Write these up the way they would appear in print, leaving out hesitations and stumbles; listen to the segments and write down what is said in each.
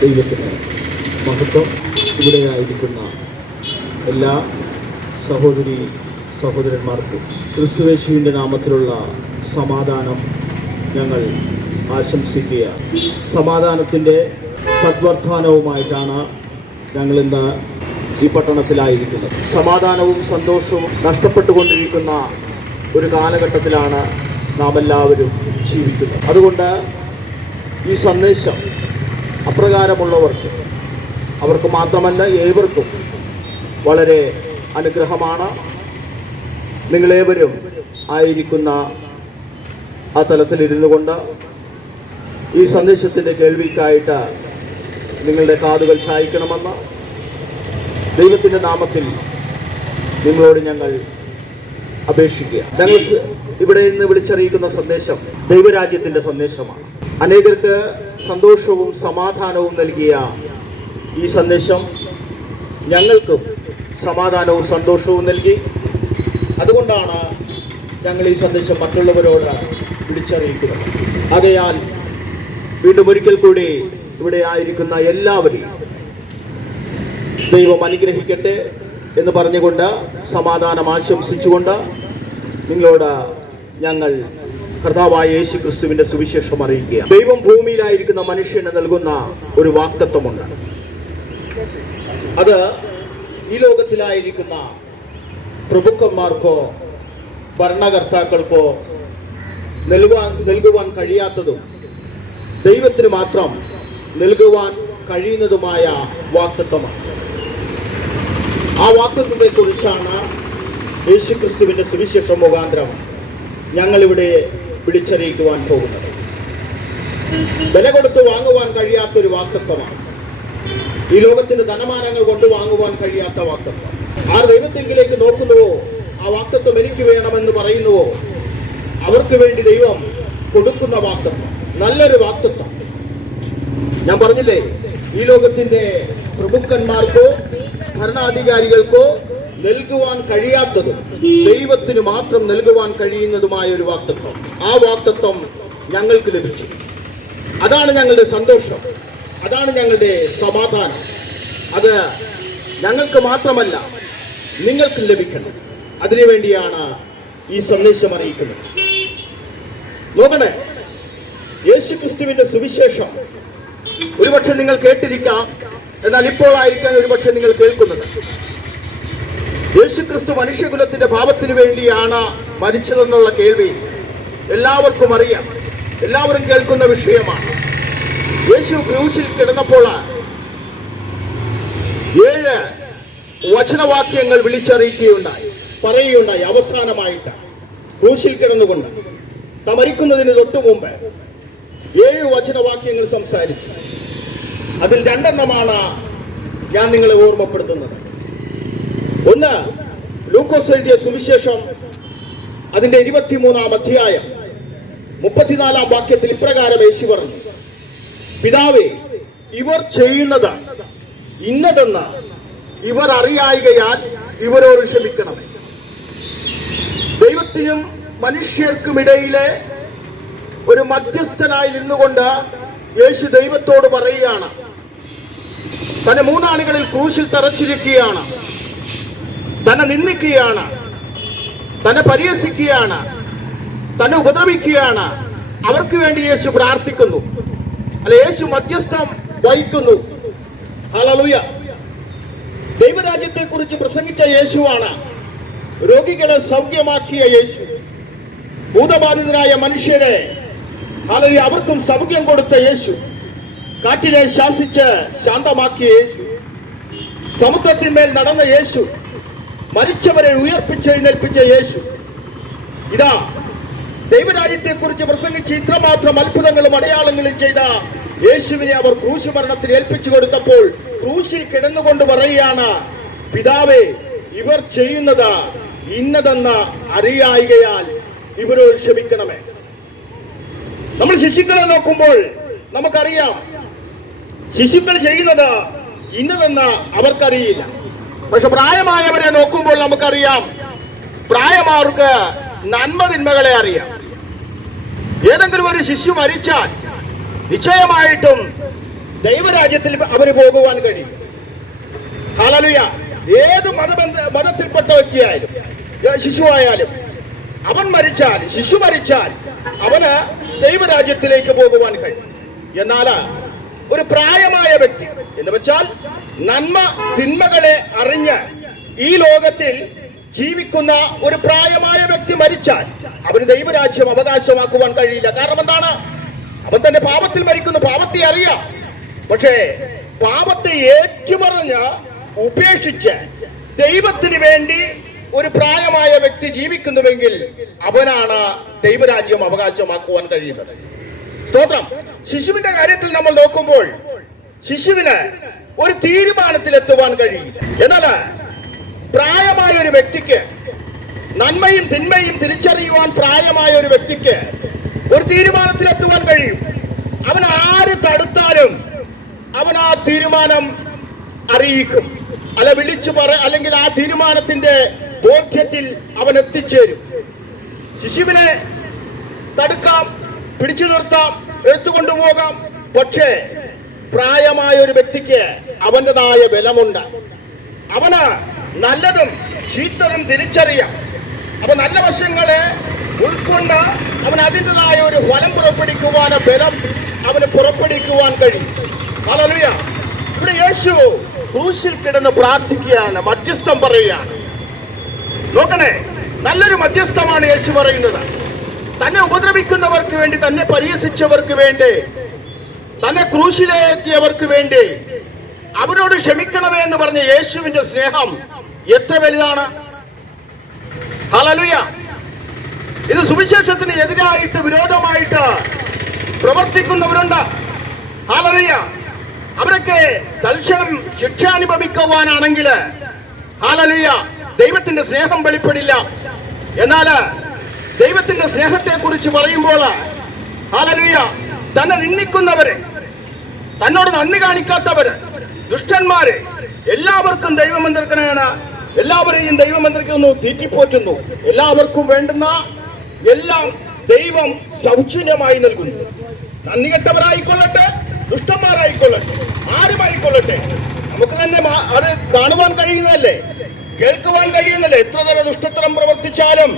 ദൈവത്തിന് മഹത്വം. ഇവിടെയായിരിക്കുന്ന എല്ലാ സഹോദരി സഹോദരന്മാർക്കും ക്രിസ്തുയേശുവിൻ്റെ നാമത്തിലുള്ള സമാധാനം ഞങ്ങൾ ആശംസിക്കുക. സമാധാനത്തിൻ്റെ സദ്വർദ്ധാനവുമായിട്ടാണ് ഞങ്ങളിന്ന് ഈ പട്ടണത്തിലായിരിക്കുന്നത്. സമാധാനവും സന്തോഷവും നഷ്ടപ്പെട്ടുകൊണ്ടിരിക്കുന്ന ഒരു കാലഘട്ടത്തിലാണ് നാം എല്ലാവരും ജീവിക്കുന്നത്. അതുകൊണ്ട് ഈ സന്ദേശം അപ്രകാരമുള്ളവർക്ക്, അവർക്ക് മാത്രമല്ല ഏവർക്കും വളരെ അനുഗ്രഹമാണ്. നിങ്ങളേവരും ആയിരിക്കുന്ന ആ തലത്തിലിരുന്നു കൊണ്ട് ഈ സന്ദേശത്തിൻ്റെ കേൾവിക്കായിട്ട് നിങ്ങളുടെ കാതുകൾ ചായ്ക്കണമെന്ന് ദൈവത്തിൻ്റെ നാമത്തിൽ നിങ്ങളോട് ഞങ്ങൾ അപേക്ഷിക്കുക. ഞങ്ങൾ ഇവിടെ നിന്ന് വിളിച്ചറിയിക്കുന്ന സന്ദേശം ദൈവരാജ്യത്തിൻ്റെ സന്ദേശമാണ്. അനേകർക്ക് സന്തോഷവും സമാധാനവും നൽകിയ ഈ സന്ദേശം ഞങ്ങൾക്കും സമാധാനവും സന്തോഷവും നൽകി. അതുകൊണ്ടാണ് ഞങ്ങൾ ഈ സന്ദേശം മറ്റുള്ളവരോട് വിളിച്ചറിയിക്കുന്നത്. ആകയാൽ വീണ്ടും ഒരിക്കൽ കൂടി ഇവിടെ ആയിരിക്കുന്ന എല്ലാവരെയും ദൈവം അനുഗ്രഹിക്കട്ടെ എന്ന് പറഞ്ഞുകൊണ്ട് സമാധാനം ആശംസിച്ചുകൊണ്ട് നിങ്ങളോട് ഞങ്ങൾ കർത്താവായ യേശു ക്രിസ്തുവിന്റെ സുവിശേഷം അറിയിക്കുക. ദൈവം ഭൂമിയിലായിരിക്കുന്ന മനുഷ്യന് നൽകുന്ന ഒരു വാഗ്ദത്തമുണ്ട്. അത് ഈ ലോകത്തിലായിരിക്കുന്ന പ്രഭുക്കന്മാർക്കോ ഭരണകർത്താക്കൾക്കോ നൽകുവാൻ കഴിയാത്തതും ദൈവത്തിന് മാത്രം നൽകുവാൻ കഴിയുന്നതുമായ വാഗ്ദത്തമാണ്. ആ വാഗ്ദത്തത്തെ കുറിച്ചാണ് യേശുക്രിസ്തുവിന്റെ സുവിശേഷം മുഖാന്തരം ഞങ്ങളിവിടെ വിളിച്ചറിയിക്കുവാൻ പോകുന്നത്. വില കൊടുത്ത് വാങ്ങുവാൻ കഴിയാത്തൊരു വാഗ്ദത്തമാണ്. ഈ ലോകത്തിന്റെ ധനമാനങ്ങൾ കൊണ്ട് വാങ്ങുവാൻ കഴിയാത്ത വാഗ്ദത്തം. ആർ ദൈവത്തെങ്കിലേക്ക് നോക്കുന്നുവോ, ആ വാഗ്ദത്തം എനിക്ക് വേണമെന്ന് പറയുന്നുവോ, അവർക്ക് വേണ്ടി ദൈവം കൊടുക്കുന്ന വാഗ്ദത്തം, നല്ലൊരു വാഗ്ദത്തം. ഞാൻ പറഞ്ഞില്ലേ, ഈ ലോകത്തിന്റെ പ്രഭുക്കന്മാർക്കോ ഭരണാധികാരികൾക്കോ നൽകുവാൻ കഴിയാത്തതും ദൈവത്തിന് മാത്രം നൽകുവാൻ കഴിയുന്നതുമായ ഒരു വാഗ്ദത്തം. ആ വാഗ്ദത്തം ഞങ്ങൾക്ക് ലഭിച്ചു. അതാണ് ഞങ്ങളുടെ സന്തോഷം, അതാണ് ഞങ്ങളുടെ സമാധാനം. അത് ഞങ്ങൾക്ക് മാത്രമല്ല, നിങ്ങൾക്ക് ലഭിക്കണം. അതിനുവേണ്ടിയാണ് ഈ സന്ദേശം അറിയിക്കുന്നത്. നോക്കണേ, യേശുക്രിസ്തുവിന്റെ സുവിശേഷം ഒരുപക്ഷെ നിങ്ങൾ കേട്ടിരിക്കാം, എന്നാൽ ഇപ്പോഴായിരിക്കാം ഒരുപക്ഷെ നിങ്ങൾ കേൾക്കുന്നത്. യേശുക്രിസ്തു മനുഷ്യകുലത്തിന്റെ പാപത്തിന് വേണ്ടിയാണ് മരിച്ചതെന്നുള്ള കേൾവി എല്ലാവർക്കും അറിയാം, എല്ലാവരും കേൾക്കുന്ന വിഷയമാണ്. യേശു ക്രൂശിൽ കിടന്നപ്പോൾ 7 വചനവാക്യങ്ങൾ വിളിച്ചറിയിക്കുകയുണ്ടായി, പറയുകയുണ്ടായി. അവസാനമായിട്ട് ക്രൂശിൽ കിടന്നുകൊണ്ട് മരിക്കുന്നതിന് തൊട്ടു മുമ്പ് 7 വചനവാക്യങ്ങൾ സംസാരിച്ചു. അതിൽ 2 എണ്ണമാണ് ഞാൻ നിങ്ങളെ ഓർമ്മപ്പെടുത്തുന്നത്. ഒന്ന്, ലൂക്കോസ് എഴുതിയ സുവിശേഷം അതിന്റെ 23-ാം അധ്യായം 34-ാം വാക്യത്തിൽ ഇപ്രകാരം യേശു പറഞ്ഞു: പിതാവേ, ഇവർ ചെയ്യുന്നത് ഇന്നതെന്ന് ഇവർ അറിയായികയാൽ ഇവരോട് ക്ഷമിക്കണമേ. ദൈവത്തിനും മനുഷ്യർക്കുമിടയിലെ ഒരു മധ്യസ്ഥനായി നിന്നുകൊണ്ട് യേശു ദൈവത്തോട് പറയുകയാണ്. തന്നെ 3 ആണികളിൽ ക്രൂശിൽ തറച്ചിരിക്കുകയാണ്, തന്നെ നിന്ദിക്കുകയാണ്, തന്നെ പരിഹസിക്കുകയാണ്, തന്നെ ഉപദ്രവിക്കുകയാണ്. അവർക്ക് വേണ്ടി യേശു പ്രാർത്ഥിക്കുന്നു, അല്ല, യേശു മധ്യസ്ഥം വഹിക്കുന്നു. ഹല്ലേലൂയ. ദൈവരാജ്യത്തെ കുറിച്ച് പ്രസംഗിച്ച യേശുവാണ്. രോഗികളെ സൗഖ്യമാക്കിയ യേശു, ഭൂതബാധിതരായ മനുഷ്യരെ ഹല്ലേലൂയ അവർക്കും സൗഖ്യം കൊടുത്ത യേശു, കാറ്റിനെ ശാസിച്ച് ശാന്തമാക്കിയ യേശു, സമുദ്രത്തിന്മേൽ നടന്ന യേശു, മരിച്ചവരെ ഉയർപ്പിച്ചെഴുന്നേൽപ്പിച്ച യേശു. ഇതാ ദൈവരാജ്യത്തെ കുറിച്ച് പ്രസംഗിച്ച് ഇത്രമാത്രം അത്ഭുതങ്ങളും അടയാളങ്ങളും ചെയ്ത യേശുവിനെ അവർ ക്രൂശ് മരണത്തിൽ ഏൽപ്പിച്ചു കൊടുത്തപ്പോൾ ക്രൂശിൽ കിടന്നുകൊണ്ട് പറയുകയാണ്: പിതാവേ, ഇവർ ചെയ്യുന്നത് ഇന്നതെന്ന് അറിയായികയാൽ ഇവരോട് ക്ഷമിക്കണമേ. നമ്മൾ ശിശുക്കളെ നോക്കുമ്പോൾ നമുക്കറിയാം, ശിശുക്കൾ ചെയ്യുന്നത് ഇന്നതെന്ന് അവർക്കറിയില്ല. പക്ഷെ പ്രായമായവരെ നോക്കുമ്പോൾ നമുക്കറിയാം, പ്രായമാർക്ക് നന്മ തിന്മകളെ അറിയാം. ഏതെങ്കിലും ഒരു ശിശു മരിച്ചാൽ നിശ്ചയമായിട്ടും ദൈവരാജ്യത്തിൽ അവന് പോകുവാൻ കഴിയും. ഹല്ലേലൂയ. ഏത് മതത്തിൽപ്പെട്ട വ്യക്തിയായാലും ശിശുവായാലും അവൻ മരിച്ചാൽ, ശിശു മരിച്ചാൽ അവന് ദൈവരാജ്യത്തിലേക്ക് പോകുവാൻ കഴിയും. എന്നാൽ ഒരു പ്രായമായ വ്യക്തി എന്ന് വെച്ചാൽ നന്മ തിന്മകളെ അറിഞ്ഞ് ഈ ലോകത്തിൽ ജീവിക്കുന്ന ഒരു പ്രായമായ വ്യക്തി മരിച്ചാൽ അവന് ദൈവരാജ്യം അവകാശമാക്കുവാൻ കഴിയില്ല. കാരണം എന്താണ്? അവൻ തന്റെ പാപത്തിൽ മരിക്കുന്നു, പാപത്തെ അറിയാം. പക്ഷേ പാപത്തെ ഏറ്റുപറഞ്ഞ് ഉപേക്ഷിച്ച് ദൈവത്തിന് വേണ്ടി ഒരു പ്രായമായ വ്യക്തി ജീവിക്കുന്നുവെങ്കിൽ അവനാണ് ദൈവരാജ്യം അവകാശമാക്കുവാൻ കഴിയുന്നത്. സ്തോത്രം. ശിശുവിന്റെ കാര്യത്തിൽ നമ്മൾ നോക്കുമ്പോൾ ശിശുവിന് ഒരു തീരുമാനത്തിലെത്തുവാൻ കഴിയില്ല. എന്നാൽ പ്രായമായ ഒരു വ്യക്തിക്ക്, നന്മയും തിന്മയും തിരിച്ചറിയുവാൻ പ്രായമായ ഒരു വ്യക്തിക്ക് ഒരു തീരുമാനത്തിലെത്തുവാൻ കഴിയും. അവൻ ആര് തടുത്താലും അവൻ ആ തീരുമാനം അറിയിക്കും, അല്ലെങ്കിൽ ആ തീരുമാനത്തിന്റെ ബോധ്യത്തിൽ അവൻ എത്തിച്ചേരും. ശിശുവിനെ തടുക്കാം, പിടിച്ചു നിർത്താം, എടുത്തുകൊണ്ടുപോകാം. പക്ഷേ പ്രായമായ ഒരു വ്യക്തിക്ക് അവൻ്റെതായ ബലമുണ്ട്. അവന് നല്ലതും ചീത്തതും തിരിച്ചറിയാം. അപ്പൊ നല്ല വശങ്ങളെ ഉൾക്കൊണ്ട് അവൻ അതിൻ്റെതായ ഒരു ഫലം പുറപ്പെടുവിക്കുവാനോ ബലം അവന് പുറപ്പെടുവിക്കുവാൻ കഴിയും. ഹല്ലേലൂയ. ഇവിടെ യേശു ക്രൂശിൽ കിടന്ന് പ്രാർത്ഥിക്കുകയാണ്, മധ്യസ്ഥം പറയുകയാണ്. നോക്കണേ, നല്ലൊരു മധ്യസ്ഥമാണ് യേശു പറയുന്നത്. തന്നെ ഉപദ്രവിക്കുന്നവർക്ക് വേണ്ടി, തന്നെ പരിഹസിച്ചവർക്ക് വേണ്ടി, തന്നെ ക്രൂശിലേറ്റിയവർക്ക് വേണ്ടി അവരോട് ക്ഷമിക്കണമേ എന്ന് പറഞ്ഞ യേശുവിന്റെ സ്നേഹം എത്ര വലുതാണ്. ഹല്ലേലൂയ. ഇത് സുവിശേഷത്തിന് എതിരായിട്ട്, വിരോധമായിട്ട് പ്രവർത്തിക്കുന്നവരുണ്ട്. ഹല്ലേലൂയ. അവരൊക്കെ തൽക്ഷണം ശിക്ഷ അനുഭവിക്കുവാനാണെങ്കിൽ ഹല്ലേലൂയ ദൈവത്തിന്റെ സ്നേഹം വെളിപ്പെടില്ല. എന്നാൽ ദൈവത്തിന്റെ സ്നേഹത്തെ കുറിച്ച് പറയുമ്പോൾ ഹല്ലേലൂയ തന്നെ നിന്ദിക്കുന്നവരെ, തന്നോട് നന്ദി കാണിക്കാത്തവര്, ദുഷ്ടന്മാരെ എല്ലാവർക്കും ദൈവമന്ത്രിക്കണേണ്. എല്ലാവരെയും ദൈവമന്ത്രിക്കുന്നു, തീറ്റിപ്പോറ്റുന്നു. എല്ലാവർക്കും വേണ്ടുന്ന എല്ലാം ദൈവം സൗജന്യമായി നൽകുന്നു. നന്ദി കെട്ടവരായിക്കൊള്ളട്ടെ, ദുഷ്ടന്മാരായിക്കൊള്ളട്ടെ, ആരുമായിക്കൊള്ളട്ടെ, നമുക്ക് തന്നെ അത് കാണുവാൻ കഴിയുന്നതല്ലേ, കേൾക്കുവാൻ കഴിയുന്നല്ലേ. എത്ര തരം ദുഷ്ടത്തരം പ്രവർത്തിച്ചാലും,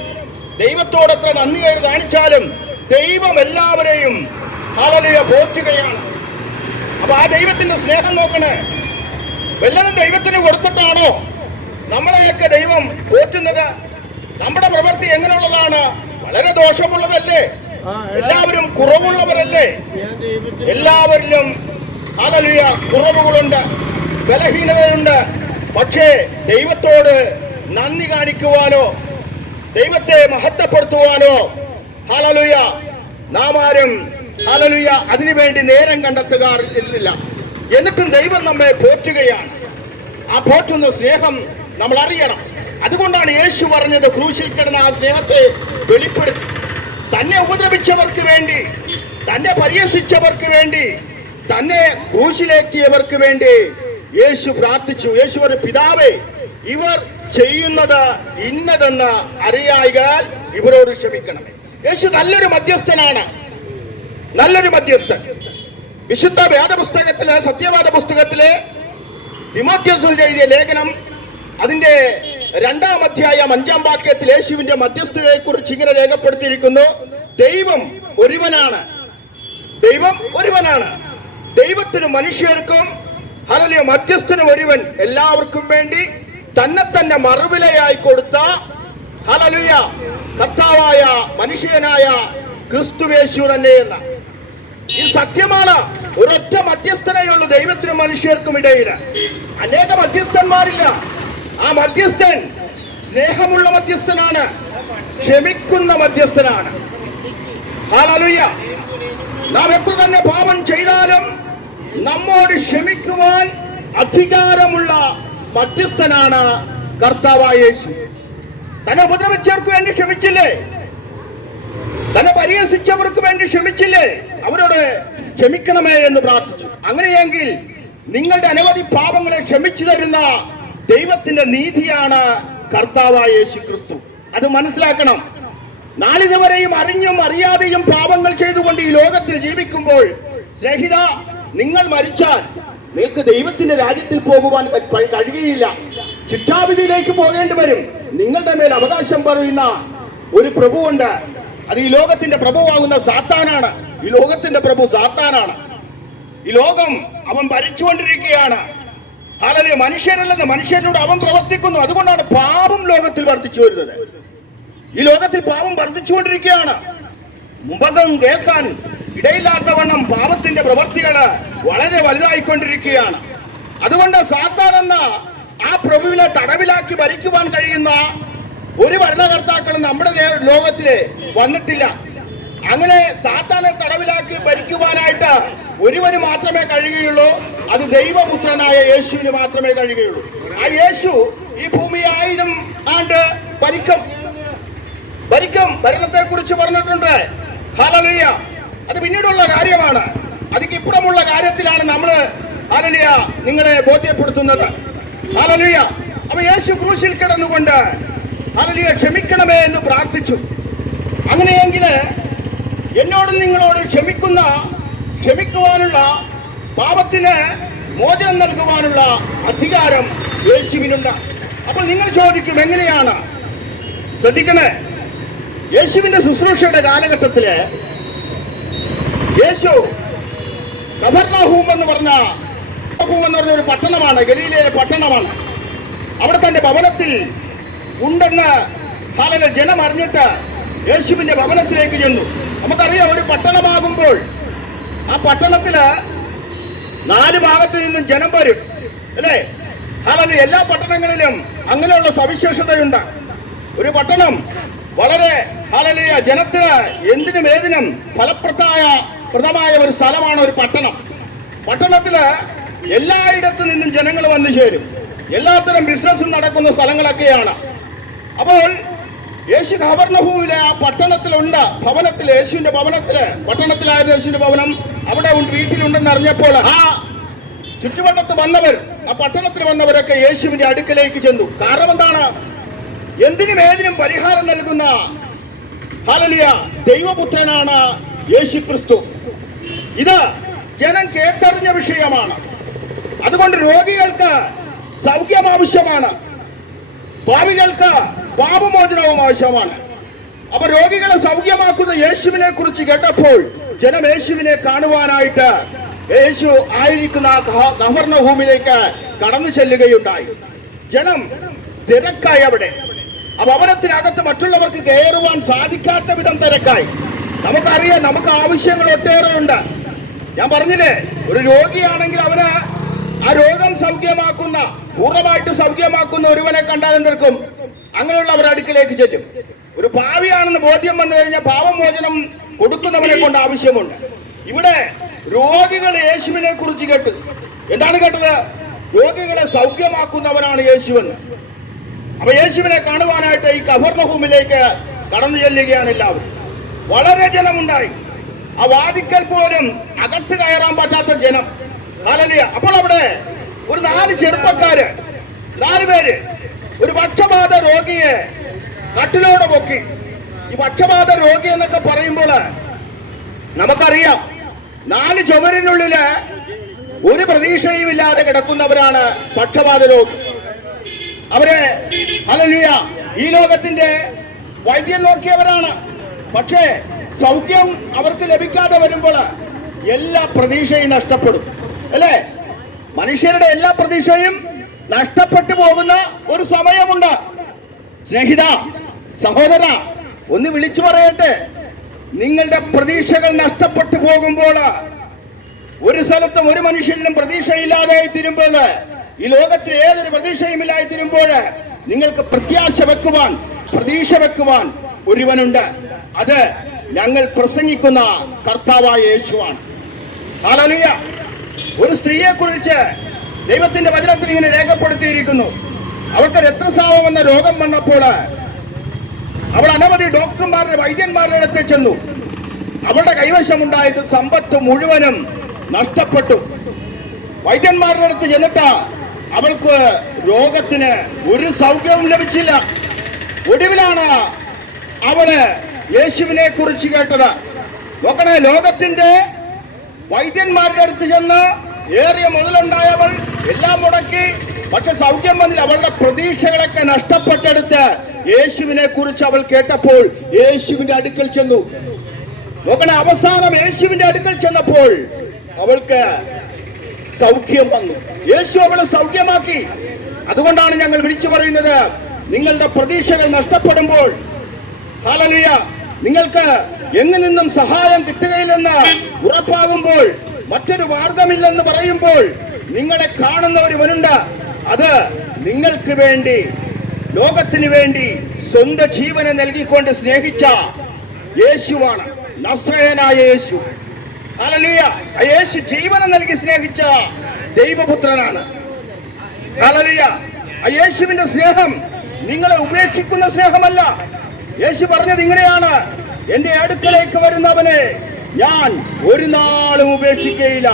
ദൈവത്തോടത്ര നന്ദി കാണിച്ചാലും ദൈവം എല്ലാവരെയും ഹല്ലേലൂയ പോറ്റുകയാണ്. അപ്പൊ ആ ദൈവത്തിന്റെ സ്നേഹം നോക്കണേ. വല്ലതും ദൈവത്തിന് കൊടുത്തിട്ടാണോ നമ്മളെയൊക്കെ ദൈവം പോറ്റുന്നത്? നമ്മുടെ പ്രവൃത്തി എങ്ങനെയുള്ളതാണ്? വളരെ ദോഷമുള്ളതല്ലേ? എല്ലാവരും കുറവുള്ളവരല്ലേ? എല്ലാവരിലും ഹല്ലേലൂയ കുറവുകളുണ്ട്, ബലഹീനതയുണ്ട്. പക്ഷേ ദൈവത്തോട് നന്ദി കാണിക്കുവാനോ ദൈവത്തെ മഹത്വപ്പെടുത്തുവാനോ ഹല്ലേലൂയ നാം ആരും ഹല്ലേലൂയ അതിനുവേണ്ടി നേരം കണ്ടെത്തുകാറില്ല. എന്നിട്ടും ദൈവം നമ്മെ പോറ്റുകയാണ്. ആ പോറ്റുന്ന സ്നേഹം നമ്മൾ അറിയണം. അതുകൊണ്ടാണ് യേശു പറഞ്ഞത്, ക്രൂശിൽ കിടന്ന ആ സ്നേഹത്തെ വെളിപ്പെടുത്തി. തന്നെ ഉപദ്രവിച്ചവർക്ക് വേണ്ടി, തന്നെ പരിഹസിച്ചവർക്ക് വേണ്ടി, തന്നെ ക്രൂശിലേറ്റിയവർക്ക് വേണ്ടി യേശു പ്രാർത്ഥിച്ചു. യേശു ഒരു പിതാവേ, ഇവർ ചെയ്യുന്നത് ഇന്നതെന്ന് അറിയായാൽ ഇവരോട് ക്ഷമിക്കണമേ. യേശു നല്ലൊരു മധ്യസ്ഥനാണ്, നല്ലൊരു മധ്യസ്ഥൻ. വിശുദ്ധ വേദപുസ്തകത്തിലെ, സത്യവേദ പുസ്തകത്തിലെ തിമോഥെയോസിന് എഴുതിയ ലേഖനം അതിന്റെ 2-ാം അധ്യായം 5-ാം വാക്യത്തിൽ യേശുവിന്റെ മധ്യസ്ഥതയെ കുറിച്ച് ഇങ്ങനെ രേഖപ്പെടുത്തിയിരിക്കുന്നു: ദൈവം ഒരുവനാണ്, ദൈവം ഒരുവനാണ്. ദൈവത്തിനും മനുഷ്യർക്കും ഹല്ലേലൂയ മധ്യസ്ഥനും ഒരുവൻ, എല്ലാവർക്കും വേണ്ടി തന്നെ മറുവിലയായി കൊടുത്ത ഹല്ലേലൂയ കർത്താവായ മനുഷ്യനായ ക്രിസ്തുയേശു തന്നെ എന്ന ഈ സത്യമാണ്. ഒരൊറ്റ മധ്യസ്ഥനേയുള്ളൂ ദൈവത്തിനും മനുഷ്യർക്കും ഇടയിൽ. അനേക മധ്യസ്ഥന്മാരില്ല. ആ മധ്യസ്ഥൻ സ്നേഹമുള്ള മധ്യസ്ഥനാണ്, ക്ഷമിക്കുന്ന മധ്യസ്ഥനാണ്. ഹല്ലേലൂയ. നാം എത്ര തന്നെ പാപം ചെയ്താലും നമ്മോട് ക്ഷമിക്കുവാൻ അധികാരമുള്ള മധ്യസ്ഥനാണ് കർത്താവായ യേശു. തന്നെ ഉപദ്രവിച്ചവർക്ക് വേണ്ടി ക്ഷമിച്ചില്ലേ? തന്നെ പരിഹസിച്ചവർക്ക് വേണ്ടി ക്ഷമിച്ചില്ലേ? അവരോട് ക്ഷമിക്കണമേ എന്ന് പ്രാർത്ഥിച്ചു. അങ്ങനെയെങ്കിൽ നിങ്ങളുടെ അനവധി പാപങ്ങളെ ക്ഷമിച്ചു തരുന്ന ദൈവത്തിന്റെ നീതിയാണ് കർത്താവായ യേശു ക്രിസ്തു. അത് മനസ്സിലാക്കണം. നാളിതുവരെയും അറിഞ്ഞും അറിയാതെയും പാപങ്ങൾ ചെയ്തുകൊണ്ട് ഈ ലോകത്തിൽ ജീവിക്കുമ്പോൾ സ്നേഹിത, നിങ്ങൾ മരിച്ചാൽ നിങ്ങൾക്ക് ദൈവത്തിന്റെ രാജ്യത്തിൽ പോകുവാൻ കഴിയുകയില്ല, ശിക്ഷാവിധിയിലേക്ക് പോകേണ്ടി വരും. നിങ്ങളുടെ മേൽ അവകാശം പറയുന്ന ഒരു പ്രഭുവുണ്ട്. അത് ഈ ലോകത്തിന്റെ പ്രഭുവാകുന്ന സാത്താനാണ്. ഈ ലോകത്തിന്റെ പ്രഭു സാത്താനാണ്. ഈ ലോകം അവൻ ഭരിച്ചുകൊണ്ടിരിക്കുകയാണ്. അല്ലെങ്കിൽ മനുഷ്യരല്ലെന്ന് മനുഷ്യനോട് അവൻ പ്രവർത്തിക്കുന്നു. അതുകൊണ്ടാണ് പാപം ലോകത്തിൽ വർദ്ധിച്ചു വരുന്നത്. ഈ ലോകത്തിൽ പാപം വർദ്ധിച്ചുകൊണ്ടിരിക്കുകയാണ്. മുമ്പകം കേൾക്കാൻ ഇടയില്ലാത്തവണ്ണം പാപത്തിന്റെ പ്രവർത്തികള് വളരെ വലുതായിക്കൊണ്ടിരിക്കുകയാണ്. അതുകൊണ്ട് സാത്താൻ എന്ന ആ പ്രഭുവിനെ തടവിലാക്കി ഭരിക്കുവാൻ കഴിയുന്ന ഒരു ഭരണകർത്താക്കളും നമ്മുടെ ലോകത്തില് വന്നിട്ടില്ല. അങ്ങനെ സാത്താനെ തടവിലാക്കി ഭരിക്കുവാനായിട്ട് ഒരുവന് മാത്രമേ കഴിയുകയുള്ളൂ. അത് ദൈവപുത്രനായ യേശുവിന് മാത്രമേ കഴിയുകയുള്ളൂ. ആ യേശു ഈ ഭൂമി 1000 ആണ്ട് ഭരിക്കും. ഭരണത്തെ കുറിച്ച് പറഞ്ഞിട്ടുണ്ട്. ഹല്ലേലൂയ. അത് പിന്നീടുള്ള കാര്യമാണ്. അതിക്കിപ്പുറമുള്ള കാര്യത്തിലാണ് നമ്മൾ ഹല്ലേലൂയ നിങ്ങളെ ബോധ്യപ്പെടുത്തുന്നത്. ഹല്ലേലൂയ. അപ്പൊ യേശു ക്രൂശിൽ കിടന്നുകൊണ്ട് ഹല്ലേലൂയ ക്ഷമിക്കണമേ എന്ന് പ്രാർത്ഥിച്ചു. അങ്ങനെയെങ്കിൽ എന്നോടും നിങ്ങളോട് ക്ഷമിക്കുവാനുള്ള പാപത്തിന് മോചനം നൽകുവാനുള്ള അധികാരം യേശുവിനുണ്ട്. അപ്പോൾ നിങ്ങൾ ചോദിക്കും, എങ്ങനെയാണ്? ശ്രദ്ധിക്കണേ, യേശുവിന്റെ ശുശ്രൂഷയുടെ കാലഘട്ടത്തില് യേശു കഫർനഹൂം എന്ന് പറഞ്ഞ ഒരു പട്ടണമാണ്, ഗലീലയിലെ പട്ടണമാണ്. അവിടെ തന്റെ ഭവനത്തിൽ ഉണ്ടെന്ന് ജനം അറിഞ്ഞിട്ട് യേശുവിന്റെ ഭവനത്തിലേക്ക് ചെന്നു. നമുക്കറിയാം, ഒരു പട്ടണമാകുമ്പോൾ ആ പട്ടണത്തില് 4 ഭാഗത്ത് നിന്നും ജനം വരും, അല്ലേ? ഹല്ലേലൂയ. എല്ലാ പട്ടണങ്ങളിലും അങ്ങനെയുള്ള സവിശേഷതയുണ്ട്. ഒരു പട്ടണം വളരെ ഹല്ലേലൂയ ജനത്തിന് എന്തിനും ഏതിനും ഫലപ്രദമായ ഒരു സ്ഥലമാണ് ഒരു പട്ടണം. പട്ടണത്തില് എല്ലായിടത്തു നിന്നും ജനങ്ങൾ വന്നു ചേരും. എല്ലാത്തരം ബിസിനസ്സും നടക്കുന്ന സ്ഥലങ്ങളൊക്കെയാണ്. അപ്പോൾ യേശു കഫർനഹൂമിലെ ആ പട്ടണത്തിലുണ്ട്, ഭവനത്തിൽ, യേശുവിന്റെ ഭവനത്തില്, പട്ടണത്തിലായിരുന്നു യേശുവിന്റെ ഭവനം. അവിടെ വീട്ടിലുണ്ടെന്ന് അറിഞ്ഞപ്പോൾ ആ ചുറ്റുവട്ടത്ത് വന്നവർ, ആ പട്ടണത്തിൽ വന്നവരൊക്കെ യേശുവിന്റെ അടുക്കലേക്ക് ചെന്നു. കാരണം എന്താണ്? എന്തിനും ഏതിനും പരിഹാരം നൽകുന്ന ഹല്ലേലൂയ ദൈവപുത്രനാണ് യേശു ക്രിസ്തു. ഇത് ജനം കേട്ടറിഞ്ഞ വിഷയമാണ്. അതുകൊണ്ട് രോഗികൾക്ക് സൗഖ്യം ആവശ്യമാണ്, പാപികൾക്ക് പാപമോചനവും ആവശ്യമാണ്. അപ്പൊ രോഗികളെ സൗഖ്യമാക്കുന്ന യേശുവിനെ കുറിച്ച് കേട്ടപ്പോൾ ജനം യേശുവിനെ കാണുവാനായിട്ട് യേശു ആയിരിക്കുന്ന കഫർനഹൂമിലേക്ക് കടന്നു ചെല്ലുകയുണ്ടായി. ജനം തിരക്കായി അവിടെ. ആ ഭവനത്തിനകത്ത് മറ്റുള്ളവർക്ക് കയറുവാൻ സാധിക്കാത്ത വിധം തിരക്കായി. നമുക്കറിയാം, നമുക്ക് ആവശ്യങ്ങൾ ഒട്ടേറെ ഉണ്ട്. ഞാൻ പറഞ്ഞില്ലേ, ഒരു രോഗിയാണെങ്കിൽ അവന് ആ രോഗം സൗഖ്യമാക്കുന്ന, പൂർണ്ണമായിട്ട് സൗഖ്യമാക്കുന്ന ഒരുവനെ കണ്ടാൽ എന്തെടുക്കും? അങ്ങനെയുള്ളവർ അടുക്കിലേക്ക് ചെല്ലും. ഒരു പാവിയാണെന്ന് ബോധ്യം വന്നു കഴിഞ്ഞാൽ പാപമോചനം കൊടുക്കുന്നവനെ കൊണ്ട് ആവശ്യമുണ്ട്. ഇവിടെ രോഗികൾ യേശുവിനെ കുറിച്ച് കേട്ടു. എന്താണ് കേട്ടത്? രോഗികളെ സൗഖ്യമാക്കുന്നവനാണ് യേശുവെന്ന്. അപ്പൊ യേശുവിനെ കാണുവാനായിട്ട് ഈ കഫർനഹൂമിലേക്ക് കടന്നു ചെല്ലുകയാണ് എല്ലാവരും. വളരെ ജനമുണ്ടായി. ആ വാതിക്കൽ പോലും അകത്ത് കയറാൻ പറ്റാത്ത ജനം. ഹല്ലേലൂയ. അപ്പോൾ അവിടെ ഒരു 4 ചെറുപ്പക്കാര്, 4 പേര് ഒരു പക്ഷപാത രോഗിയെ കട്ടിലോടെ പൊക്കി. ഈ പക്ഷപാത രോഗി എന്നൊക്കെ പറയുമ്പോൾ നമുക്കറിയാം, 4 ചുമരിനുള്ളില് ഒരു പ്രതീക്ഷയും ഇല്ലാതെ കിടക്കുന്നവരാണ് പക്ഷപാത രോഗി. അവരെ ഹല്ലേലൂയ ഈ ലോകത്തിന്റെ വൈദ്യം നോക്കിയവരാണ്. പക്ഷേ സൗഖ്യം അവർക്ക് ലഭിക്കാതെ വരുമ്പോൾ എല്ലാ പ്രതീക്ഷയും നഷ്ടപ്പെടും, അല്ലേ? മനുഷ്യരുടെ എല്ലാ പ്രതീക്ഷയും നഷ്ടപ്പെട്ടു പോകുന്ന ഒരു സമയമുണ്ട്. സ്നേഹിത, സഹോദര, ഒന്ന് വിളിച്ചു പറയട്ടെ, നിങ്ങളുടെ പ്രതീക്ഷകൾ നഷ്ടപ്പെട്ടു പോകുമ്പോൾ, ഒരു സ്ഥലത്തും ഒരു മനുഷ്യരിലും പ്രതീക്ഷയില്ലാതെ തീരുമ്പോൾ, ഈ ലോകത്തിൽ ഏതൊരു പ്രതീക്ഷയും ഇല്ലാതെ തീരുമ്പോൾ നിങ്ങൾക്ക് പ്രതീക്ഷ വെക്കുവാൻ ഒരുവനുണ്ട്. അത് ഞങ്ങൾ പ്രസംഗിക്കുന്ന കർത്താവായ യേശുവാണ്. ഹല്ലേലൂയ. ഒരു സ്ത്രീയെ കുറിച്ച് ദൈവത്തിന്റെ വചനത്തിൽ ഇങ്ങനെ രേഖപ്പെടുത്തിയിരിക്കുന്നു. അവൾക്ക് രക്തസ്രാവം എന്ന രോഗം വന്നപ്പോൾ അവൾ അനവധി ഡോക്ടർമാരുടെ, വൈദ്യന്മാരുടെ അടുത്ത് ചെന്നു. അവളുടെ കൈവശമുണ്ടായത് സമ്പത്ത് മുഴുവനും നഷ്ടപ്പെട്ടു. വൈദ്യന്മാരുടെ അടുത്ത് ചെന്നിട്ട് അവൾക്ക് രോഗത്തിന് ഒരു സൗഖ്യവും ലഭിച്ചില്ല. ഒടുവിലാണ് അവള് യേശുവിനെ കുറിച്ച് കേട്ടത്. നോക്കണേ, ലോകത്തിന്റെ വൈദ്യന്മാരുടെ അടുത്ത് ചെന്ന് ഏറിയ മുതലുണ്ടായവൾ എല്ലാം മുടക്കി, പക്ഷെ സൗഖ്യം വന്നില്ല. അവളുടെ പ്രതീക്ഷകളൊക്കെ നഷ്ടപ്പെട്ടെടുത്ത് യേശുവിനെ കുറിച്ച് അവൾ കേട്ടപ്പോൾ യേശുവിന്റെ അടുക്കൽ ചെന്നു. നോക്കണേ, അവസാനം യേശുവിന്റെ അടുക്കൽ ചെന്നപ്പോൾ അവൾക്ക് സൗഖ്യം വന്നു. യേശു അവളെ സൗഖ്യമാക്കി. അതുകൊണ്ടാണ് ഞങ്ങൾ വിളിച്ചു പറയുന്നത്, നിങ്ങളുടെ പ്രതീക്ഷകൾ നഷ്ടപ്പെടുമ്പോൾ, ഹല്ലേലൂയ, നിങ്ങൾക്ക് എങ്ങു നിന്നും സഹായം കിട്ടുകയില്ലെന്ന് ഉറപ്പാകുമ്പോൾ, മറ്റൊരു മാർഗമില്ലെന്ന് പറയുമ്പോൾ, നിങ്ങളെ കാണുന്ന ഒരുവനുണ്ട്. അത് നിങ്ങൾക്ക് വേണ്ടി, ലോകത്തിന് വേണ്ടി സ്വന്തം ജീവനെ നൽകിക്കൊണ്ട് സ്നേഹിച്ച യേശുവാണ്, നസ്രയനായ യേശു. ഹല്ലേലൂയ, ആ യേശു ജീവനെ നൽകി സ്നേഹിച്ച ദൈവപുത്രനാണ്. ഹല്ലേലൂയ, ആ യേശുവിന്റെ സ്നേഹം നിങ്ങളെ ഉപേക്ഷിക്കുന്ന സ്നേഹമല്ല. യേശു പറഞ്ഞത് ഇങ്ങനെയാണ്, എന്റെ അടുക്കലേക്ക് വരുന്നവനെ ഞാൻ ഒരു നാളും ഉപേക്ഷിക്കുകയില്ല,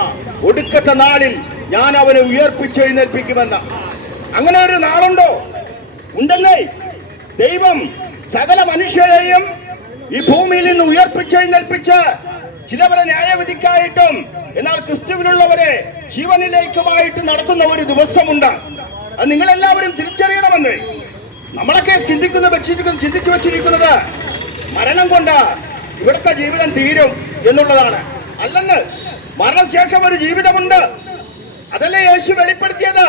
ഒടുക്കത്തെ നാളിൽ ഞാൻ അവനെ ഉയർപ്പിച്ചെഴുന്നേൽപ്പിക്കുമെന്ന്. അങ്ങനെ ഒരു നാളുണ്ടോ? ഉണ്ടെന്നേ. ദൈവം സകല മനുഷ്യരെയും ഈ ഭൂമിയിൽ നിന്ന് ഉയർപ്പിച്ചെഴുന്നേൽപ്പിച്ച് ചിലവരെ ന്യായവിധിക്കായിട്ടും എന്നാൽ ക്രിസ്തുവിലുള്ളവരെ ജീവനിലേക്കുമായിട്ട് നടത്തുന്ന ഒരു ദിവസമുണ്ട്. അത് നിങ്ങളെല്ലാവരും തിരിച്ചറിയണമെന്ന്. നമ്മളൊക്കെ ചിന്തിച്ചു വച്ചിരിക്കുന്നത് മരണം കൊണ്ട് ഇവിടുത്തെ ജീവിതം തീരും എന്നുള്ളതാണ്. അല്ലെന്ന്, മരണശേഷം ഒരു ജീവിതമുണ്ട്. അതല്ലേ യേശു വെളിപ്പെടുത്തിയത്.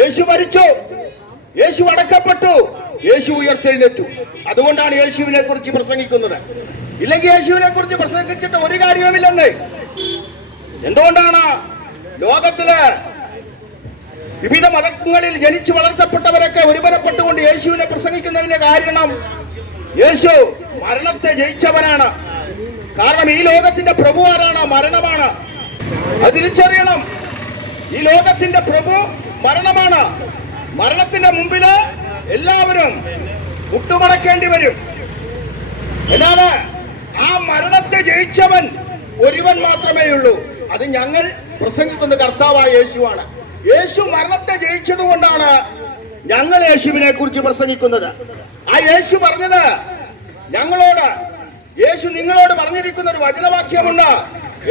യേശു മരിച്ചു, യേശു അടക്കപ്പെട്ടു, യേശു ഉയർത്തെഴുന്നേറ്റു. അതുകൊണ്ടാണ് യേശുവിനെ കുറിച്ച് പ്രസംഗിക്കുന്നത്. ഇല്ലെങ്കിൽ യേശുവിനെ കുറിച്ച് പ്രസംഗിച്ചിട്ട് ഒരു കാര്യവുമില്ലെന്ന്. എന്തുകൊണ്ടാണ് ലോകത്തില് വിവിധ മതങ്ങളിൽ ജനിച്ചു വളർത്തപ്പെട്ടവരൊക്കെ ഒരുപരപ്പെട്ടുകൊണ്ട് യേശുവിനെ പ്രസംഗിക്കുന്നതിന്റെ കാരണം, യേശു മരണത്തെ ജയിച്ചവനാണ്. കാരണം ഈ ലോകത്തിന്റെ പ്രഭു ആരാണ്? മരണമാണ്. അത് തിരിച്ചറിയണം. ഈ ലോകത്തിന്റെ പ്രഭു മരണമാണ്. മരണത്തിന്റെ മുമ്പില് എല്ലാവരും മുട്ടുമടക്കേണ്ടി വരും. എന്നാൽ ആ മരണത്തെ ജയിച്ചവൻ ഒരുവൻ മാത്രമേ ഉള്ളൂ. അത് ഞങ്ങൾ പ്രസംഗിക്കുന്ന കർത്താവായ യേശുവാണ്. യേശു മരണത്തെ ജയിച്ചത് കൊണ്ടാണ് ഞങ്ങൾ യേശുവിനെ കുറിച്ച് പ്രസംഗിക്കുന്നത്. ആ യേശു പറഞ്ഞത് ഞങ്ങളോട്, യേശു നിങ്ങളോട് പറഞ്ഞിരിക്കുന്ന ഒരു വചനവാക്യമുണ്ട്,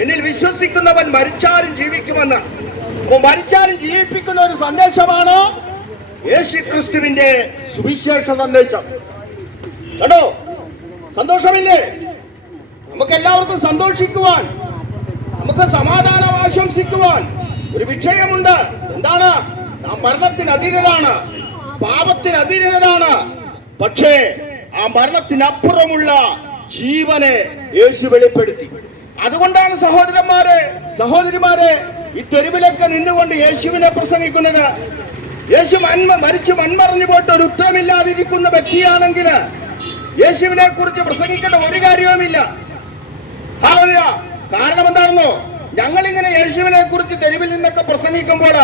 എന്നിൽ വിശ്വസിക്കുന്നവൻ മരിച്ചാലും ജീവിക്കുമെന്ന്. അപ്പൊ മരിച്ചാലും ജീവിപ്പിക്കുന്ന ഒരു സന്ദേശമാണ് യേശു ക്രിസ്തുവിന്റെ സുവിശേഷ സന്ദേശം. കേട്ടോ, സന്തോഷമില്ലേ? നമുക്ക് എല്ലാവർക്കും സന്തോഷിക്കുവാൻ, നമുക്ക് സമാധാനം ആശംസിക്കുവാൻ ഒരു വിഷയമുണ്ട്. എന്താണ്? നാം മരണത്തിന് അധീനരാണ്, പാപത്തിന് അധീനരാണ്. പക്ഷേ ആ മരണത്തിനപ്പുറമുള്ള ജീവനെ യേശു വെളിപ്പെടുത്തി. അതുകൊണ്ടാണ് സഹോദരന്മാരെ, സഹോദരിമാരെ, ഈ തെരുവിലൊക്കെ നിന്നുകൊണ്ട് യേശുവിനെ പ്രസംഗിക്കുന്നത്. യേശു മരിച്ചു മൺമറഞ്ഞു പോയിട്ട് ഒരു ഉത്തരമില്ലാതിരിക്കുന്ന വ്യക്തിയാണെങ്കിൽ യേശുവിനെ കുറിച്ച് പ്രസംഗിക്കേണ്ട ഒരു കാര്യവുമില്ല. ഹല്ലേലൂയ. കാരണം എന്താണെന്നോ? ഞങ്ങളിങ്ങനെ യേശുവിനെ കുറിച്ച് തെരുവിൽ നിന്നൊക്കെ പ്രസംഗിക്കുമ്പോൾ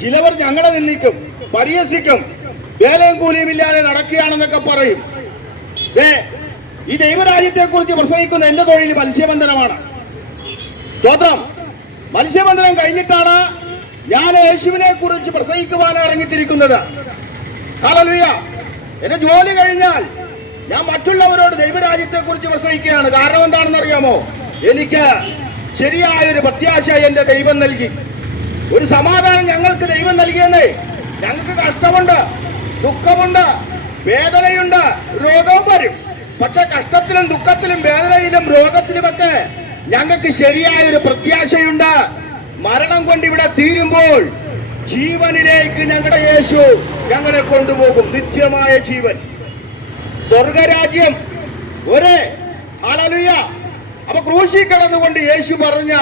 ചിലവർ ഞങ്ങളെ നിന്ദിക്കും, പരിഹസിക്കും, വേലയും കൂലിയും ഇല്ലാതെ നടക്കുകയാണെന്നൊക്കെ പറയും. ഈ ദൈവരാജ്യത്തെ കുറിച്ച് പ്രസംഗിക്കുന്ന എന്റെ തൊഴിൽ മത്സ്യബന്ധനമാണ്. സ്തോത്രം. മത്സ്യബന്ധനം കഴിഞ്ഞിട്ടാണ് ഞാൻ യേശുവിനെ കുറിച്ച് പ്രസംഗിക്കുവാൻ ഇറങ്ങിത്തിരിക്കുന്നത്. ഹല്ലേലൂയ. എന്റെ ജോലി കഴിഞ്ഞാൽ ഞാൻ മറ്റുള്ളവരോട് ദൈവരാജ്യത്തെ കുറിച്ച് പ്രസംഗിക്കുകയാണ്. കാരണം എന്താണെന്ന് അറിയാമോ? എനിക്ക് ശരിയായൊരു പ്രത്യാശ എന്റെ ദൈവം നൽകി, ഒരു സമാധാനം ഞങ്ങൾക്ക് ദൈവം നൽകിയെന്നേ. ഞങ്ങൾക്ക് കഷ്ടമുണ്ട്, ദുഃഖമുണ്ട്, വേദനയുണ്ട്, രോഗവും വരും. പക്ഷെ കഷ്ടത്തിലും ദുഃഖത്തിലും വേദനയിലും രോഗത്തിലുമൊക്കെ ഞങ്ങൾക്ക് ശരിയായൊരു പ്രത്യാശയുണ്ട്. മരണം കൊണ്ട് ഇവിടെ തീരുമ്പോൾ ജീവനിലേക്ക് ഞങ്ങളുടെ യേശു ഞങ്ങളെ കൊണ്ടുപോകും. നിത്യമായ ജീവൻ, സ്വർഗരാജ്യം ഒരേ. ഹല്ലേലൂയ. അപ്പൊ ക്രൂശിൽ കിടന്നുകൊണ്ട് യേശു പറഞ്ഞ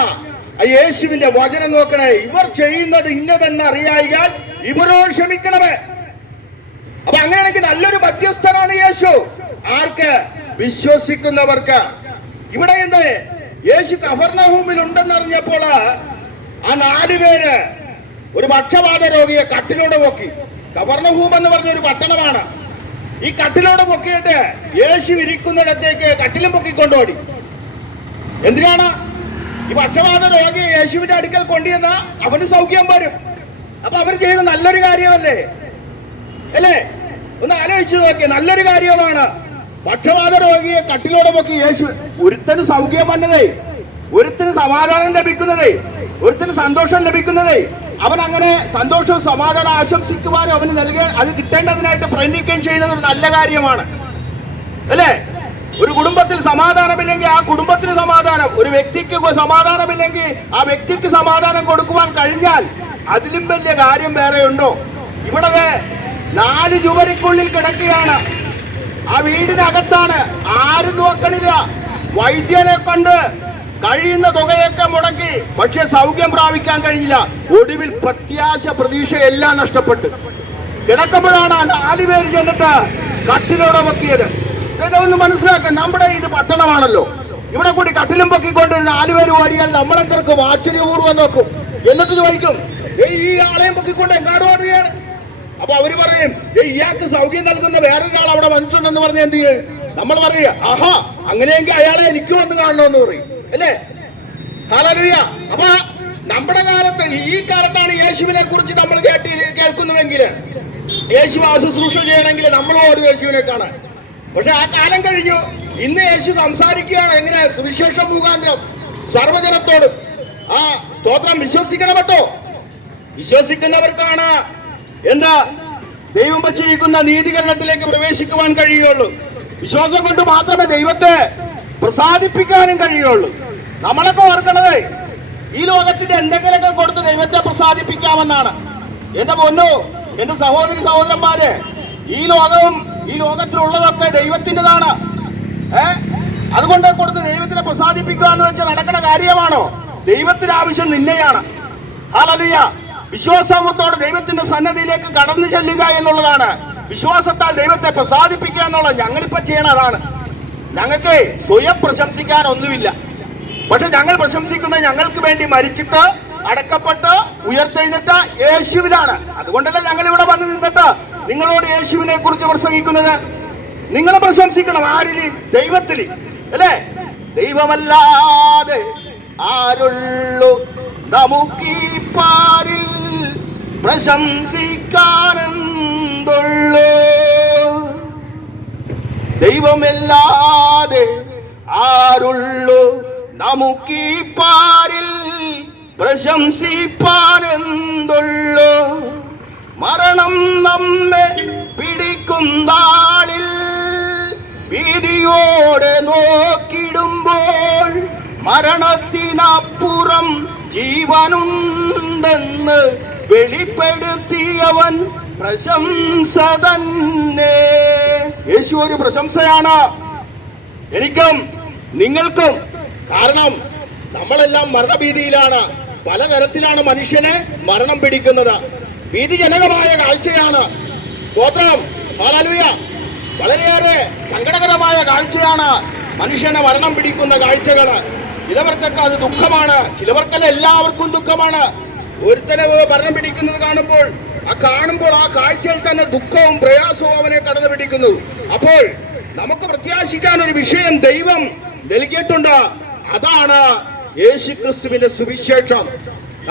ആ യേശുവിന്റെ വചനം നോക്കണേ, ഇവർ ചെയ്യുന്നത് ഇന്നതെന്ന് അറിയായാൽ ഇവരോട് ക്ഷമിക്കണമേ. അപ്പൊ അങ്ങനെയാണെങ്കിൽ നല്ലൊരു മധ്യസ്ഥനാണ് യേശു. ആർക്ക്? വിശ്വസിക്കുന്നവർക്ക്. ഇവിടെ എന്ത്? യേശു കഫർനഹൂമിൽ ഉണ്ടെന്നറിഞ്ഞപ്പോൾ ആ 4 പേര് ഒരു പക്ഷപാത രോഗിയെ കട്ടിലൂടെ പൊക്കി. കഫർനഹൂം എന്ന് പറഞ്ഞ ഒരു പട്ടണമാണ്. ഈ കട്ടിലൂടെ പൊക്കിയിട്ട് യേശു ഇരിക്കുന്നിടത്തേക്ക് കട്ടിലും പൊക്കിക്കൊണ്ടോടി. എന്തിനാണ്? ഈ പക്ഷപാത രോഗിയെ യേശുവിന്റെ അടുക്കൽ കൊണ്ടുവന്ന അവന് സൗഖ്യം വരും. അപ്പൊ അവർ ചെയ്ത നല്ലൊരു കാര്യമല്ലേ? അല്ലേ? ഒന്ന് ആലോചിച്ചു നോക്കിയ, നല്ലൊരു കാര്യമാണ്. പക്ഷപാത രോഗിയെ കട്ടിലോടെ പൊക്കി യേശു. ഒരുത്തന് സൗഖ്യം വന്നതേ ഒരുത്തിന് സമാധാനം ലഭിക്കുന്നതേ, ഒരുത്തിന് സന്തോഷം ലഭിക്കുന്നതേ, അവൻ അങ്ങനെ സന്തോഷവും സമാധാനം ആശംസിക്കുവാനും അവന് നൽകുക, അത് കിട്ടേണ്ടതിനായിട്ട് പ്രയത്നിക്കുകയും ചെയ്യുന്നത് ഒരു നല്ല കാര്യമാണ്, അല്ലേ? ഒരു കുടുംബത്തിൽ സമാധാനമില്ലെങ്കിൽ ആ കുടുംബത്തിന് സമാധാനം, ഒരു വ്യക്തിക്ക് സമാധാനമില്ലെങ്കിൽ ആ വ്യക്തിക്ക് സമാധാനം കൊടുക്കുവാൻ കഴിഞ്ഞാൽ അതിലും വലിയ കാര്യം വേറെ ഉണ്ടോ? ഇവിടെ 4 ചുവരിക്കുള്ളിൽ കിടക്കുകയാണ്, ആ വീടിനകത്താണ്, ആരും നോക്കണില്ല, വൈദ്യനെ കൊണ്ട് കഴിയുന്ന തുകയൊക്കെ മുടക്കി, പക്ഷെ സൗഖ്യം പ്രാപിക്കാൻ കഴിഞ്ഞില്ല. ഒടുവിൽ പ്രത്യാശ പ്രതീക്ഷ എല്ലാം നഷ്ടപ്പെട്ടു കിടക്കുമ്പോഴാണ് 4 പേര് ചെന്നിട്ട് കട്ടിലോടെ പൊക്കിയത്. ഇതൊന്ന് മനസ്സിലാക്കാൻ, നമ്മുടെ ഇത് പട്ടണമാണല്ലോ, ഇവിടെ കൂടി കട്ടിലും പൊക്കിക്കൊണ്ട് 4 പേര് ഓടിയാൽ നമ്മളെന്തർക്കും ആശ്ചര്യപൂർവ്വം നോക്കും. എന്നിട്ട് ചോദിക്കും, ഈ ആളെയും പൊക്കിക്കൊണ്ട് എങ്ങാട് ഓടുകയാണ്. അപ്പൊ അവര് പറയും, ഇയാൾക്ക് സൗഖ്യം നൽകുന്ന വേറൊരാൾ അവിടെ വന്നിട്ടുണ്ടെന്ന് പറഞ്ഞ എന്ത് ചെയ്യും? നമ്മൾ പറയുക, ആഹാ അങ്ങനെയെങ്കിൽ അയാളെ എനിക്ക് വന്ന് കാണണമെന്ന് പറയും, അല്ലേ? ഹല്ലേലൂയ. അപ്പൊ നമ്മുടെ കാലത്ത്, ഈ കാലത്താണ് യേശുവിനെ കുറിച്ച് നമ്മൾ കേൾക്കുന്നുവെങ്കിൽ, യേശു ശുശ്രൂഷ ചെയ്യണമെങ്കിൽ നമ്മൾ ഓടും യേശുവിനെ കാണാൻ. പക്ഷെ ആ കാലം കഴിഞ്ഞു. ഇന്ന് യേശു സംസാരിക്കുകയാണ് എങ്ങനെ? സുവിശേഷം മുഖാന്തരം സർവജനത്തോടും. ആ സ്തോത്രം, വിശ്വസിക്കണം കേട്ടോ. വിശ്വസിക്കുന്നവർക്കാണ് എന്താ ദൈവം വച്ചിരിക്കുന്ന നീതീകരണത്തിലേക്ക് പ്രവേശിക്കുവാൻ കഴിയുള്ളൂ. വിശ്വാസം കൊണ്ട് മാത്രമേ ദൈവത്തെ പ്രസാദിപ്പിക്കാനും കഴിയുള്ളൂ. നമ്മളൊക്കെ ഓർക്കണത് ഈ ലോകത്തിന്റെ എന്തെങ്കിലുമൊക്കെ കൊടുത്ത് ദൈവത്തെ പ്രസാദിപ്പിക്കാമെന്നാണ്. എന്റെ പൊന്നോ, എന്റെ സഹോദരി സഹോദരന്മാരെ, ഈ ലോകവും ഈ ലോകത്തിലുള്ളതൊക്കെ ദൈവത്തിൻ്റെതാണ്. അതുകൊണ്ട് കൊടുത്ത് ദൈവത്തിനെ പ്രസാദിപ്പിക്കുക എന്ന് വെച്ചാൽ നടക്കുന്ന കാര്യമാണോ? ദൈവത്തിന് ആവശ്യം നിന്നെയാണ്. ഹല്ലേലൂയ. വിശ്വാസത്തോടെ ദൈവത്തിന്റെ സന്നദ്ധിയിലേക്ക് കടന്നു ചെല്ലുക എന്നുള്ളതാണ്. വിശ്വാസത്താൽ ദൈവത്തെ പ്രസാദിപ്പിക്കുക എന്നുള്ളത് ഞങ്ങളിപ്പോ ചെയ്യണം. അതാണ്. ഞങ്ങൾക്ക് സ്വയം പ്രശംസിക്കാൻ ഒന്നുമില്ല. പക്ഷെ ഞങ്ങൾ പ്രശംസിക്കുന്നത് ഞങ്ങൾക്ക് വേണ്ടി മരിച്ചിട്ട് അടക്കപ്പെട്ട് ഉയർത്തെഴുന്നേറ്റ യേശുവിലാണ്. അതുകൊണ്ടല്ലേ ഞങ്ങൾ ഇവിടെ വന്ന് നിന്നിട്ട് നിങ്ങളോട് യേശുവിനെ കുറിച്ച് പ്രസംഗിക്കുന്നത്. നിങ്ങൾ പ്രശംസിക്കണം. ആരിൽ? ദൈവത്തിൽ, അല്ലേ? ദൈവമല്ലാതെ ആരുള്ളൂ നമുക്കീ പാരിൽ പ്രശംസിക്കാനെന്തുള്ളൂ? ദൈവമല്ലാതെ ആരുള്ളൂ നമുക്കീ പാരിൽ പ്രശംസിപ്പാനെന്തുള്ളൂ? മരണം നമ്മെ പിടിക്കും നാളിൽ ഭീതിയോടെ നോക്കിടുമ്പോൾ മരണത്തിനപ്പുറം ജീവനുണ്ടെന്ന് വെളിപ്പെടുത്തിയവൻ പ്രശംസ തന്നെ. യേശു ഒരു പ്രശംസയാണ് എനിക്കും നിങ്ങൾക്കും. കാരണം നമ്മളെല്ലാം മരണഭീതിയിലാണ്. പലതരത്തിലാണ് മനുഷ്യനെ മരണം പിടിക്കുന്നത്. ഭീതിജനകമായ കാഴ്ചയാണ്. സ്തോത്രം, ഹല്ലേലൂയ. വളരെയേറെ സങ്കടകരമായ കാഴ്ചയാണ് മനുഷ്യനെ മരണം പിടിക്കുന്ന കാഴ്ചകൾ. ചിലവർക്കൊക്കെ അത് ദുഃഖമാണ്, ചിലവർക്കല്ല എല്ലാവർക്കും ദുഃഖമാണ്. ഒരുത്തനെ മരണം പിടിക്കുന്നത് കാണുമ്പോൾ ആ കാഴ്ചയിൽ തന്നെ ദുഃഖവും പ്രയാസവും അവനെ കടന്നു പിടിക്കുന്നു. അപ്പോൾ നമുക്ക് പ്രത്യാശിക്കാൻ ഒരു വിഷയം ദൈവം നൽകിയിട്ടുണ്ട്. അതാണ് യേശുക്രിസ്തുവിന്റെ സുവിശേഷം.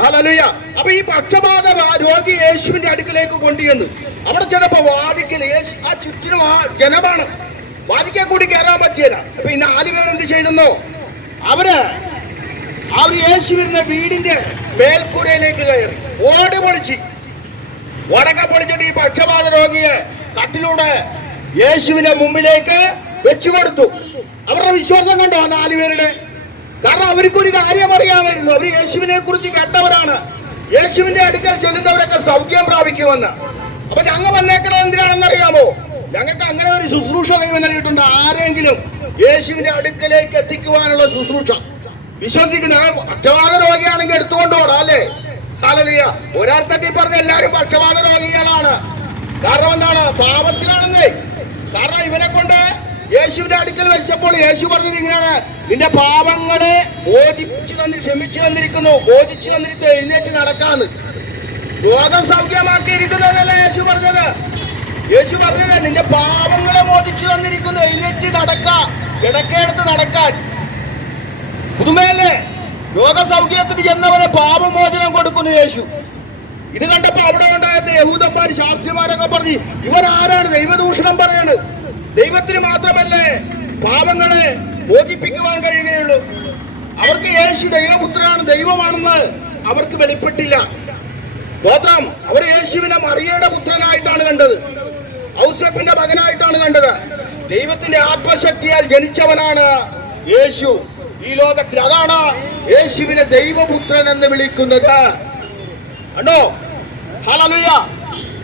ഹല്ലേലൂയ. അപ്പൊ ഈ പക്ഷപാത രോഗി യേശുവിന്റെ അടുക്കലേക്ക് കൊണ്ടുവന്നു. അവിടെ ചെന്നപ്പോ വാതിക്കൽ ആ ചുറ്റിനും ആ ജനമാണ്, വാതിക്കെ കൂടി കയറാൻ പറ്റിയല്ല. അപ്പൊ ഇന്ന് 4 പേരെന്ത് ചെയ്യുന്നു? അവര് യേശുവിന്റെ വീടിന്റെ മേൽക്കൂരയിലേക്ക് കയറി ഓട് പൊളിച്ച് പൊളിച്ചിട്ട് ഈ പക്ഷപാത രോഗിയെ കട്ടിലൂടെ യേശുവിന്റെ മുമ്പിലേക്ക് വെച്ചു കൊടുത്തു. അവരുടെ വിശ്വാസം കണ്ടോ 4 പേരുടെ? കാരണം അവർക്കൊരു കാര്യം അറിയാമായിരുന്നു. അവർ യേശുവിനെ കുറിച്ച് കേട്ടവരാണ്. യേശുവിന്റെ അടുക്കൽ ചെല്ലുന്നവരൊക്കെ സൗഖ്യം പ്രാപിക്കുമെന്ന്. അപ്പൊ ഞങ്ങൾ വന്നേക്കണത് എന്തിനാണെന്നറിയാമോ? ഞങ്ങൾക്ക് അങ്ങനെ ഒരു ശുശ്രൂഷ ദൈവം നൽകിയിട്ടുണ്ട്. ആരെങ്കിലും യേശുവിന്റെ അടുക്കലേക്ക് എത്തിക്കുവാനുള്ള ശുശ്രൂഷ. വിശ്വസിക്കുന്ന പക്ഷപാത രോഗിയാണെങ്കിൽ എടുത്തുകൊണ്ട് പോടാ, അല്ലേ? ഹല്ലേലൂയ. ഒരർത്ഥത്തിൽ പറഞ്ഞ എല്ലാവരും പക്ഷപാത രോഗികളാണ്. കാരണം എന്താണ്? പാപത്തിലാണെന്നേ. കാരണം ഇവനെ കൊണ്ട് യേശുവിന്റെ അടുക്കൽ വെച്ചപ്പോൾ യേശു പറഞ്ഞത് ഇങ്ങനെയാണ്: നിന്റെ പാപങ്ങളെ ക്ഷമിച്ചു തന്നിരിക്കുന്നു, ബോധിച്ചു തന്നിരിക്കുന്നു, എഴുന്നേറ്റ് നടക്കാന്ന്. രോഗം സൗഖ്യമാക്കിയിരിക്കുന്നതല്ല യേശു പറഞ്ഞത്. യേശു പറഞ്ഞത് നിന്റെ പാപങ്ങളെ മോചിച്ചു തന്നിരിക്കുന്നു, എഴുന്നേറ്റ് നടക്കാം, കിടക്കെടുത്ത് നടക്കാൻ. പുതുമയല്ലേ? രോഗസൗഖ്യത്തിന് ചെന്നവരെ പാപമോചനം കൊടുക്കുന്നു യേശു. ഇത് കണ്ടപ്പോ അവിടെ ഉണ്ടായിരുന്ന യഹൂദന്മാർ, ശാസ്ത്രിമാരൊക്കെ പറഞ്ഞു, ഇവരാരാണ് ദൈവദൂഷണം പറയാണ്? ദൈവത്തിന് മാത്രമല്ലേ പാപങ്ങളെ മോചിപ്പിക്കുവാൻ കഴിയുകയുള്ളൂ. അവർക്ക് യേശു ദൈവപുത്രനാണ്, ദൈവമാണെന്ന് അവർക്ക് വെളിപ്പെട്ടില്ല. സ്തോത്രം. അവർ യേശുവിനെ മറിയയുടെ പുത്രനായിട്ടാണ് കണ്ടത്, ഔസേപ്പിന്റെ മകനായിട്ടാണ് കണ്ടത്. ദൈവത്തിന്റെ ആത്മശക്തിയാൽ ജനിച്ചവനാണ് യേശു ഈ ലോകത്തിൽ. അതാണ് യേശുവിനെ ദൈവപുത്രൻ എന്ന് വിളിക്കുന്നത്. കണ്ടോ? ഹല്ലേലൂയ.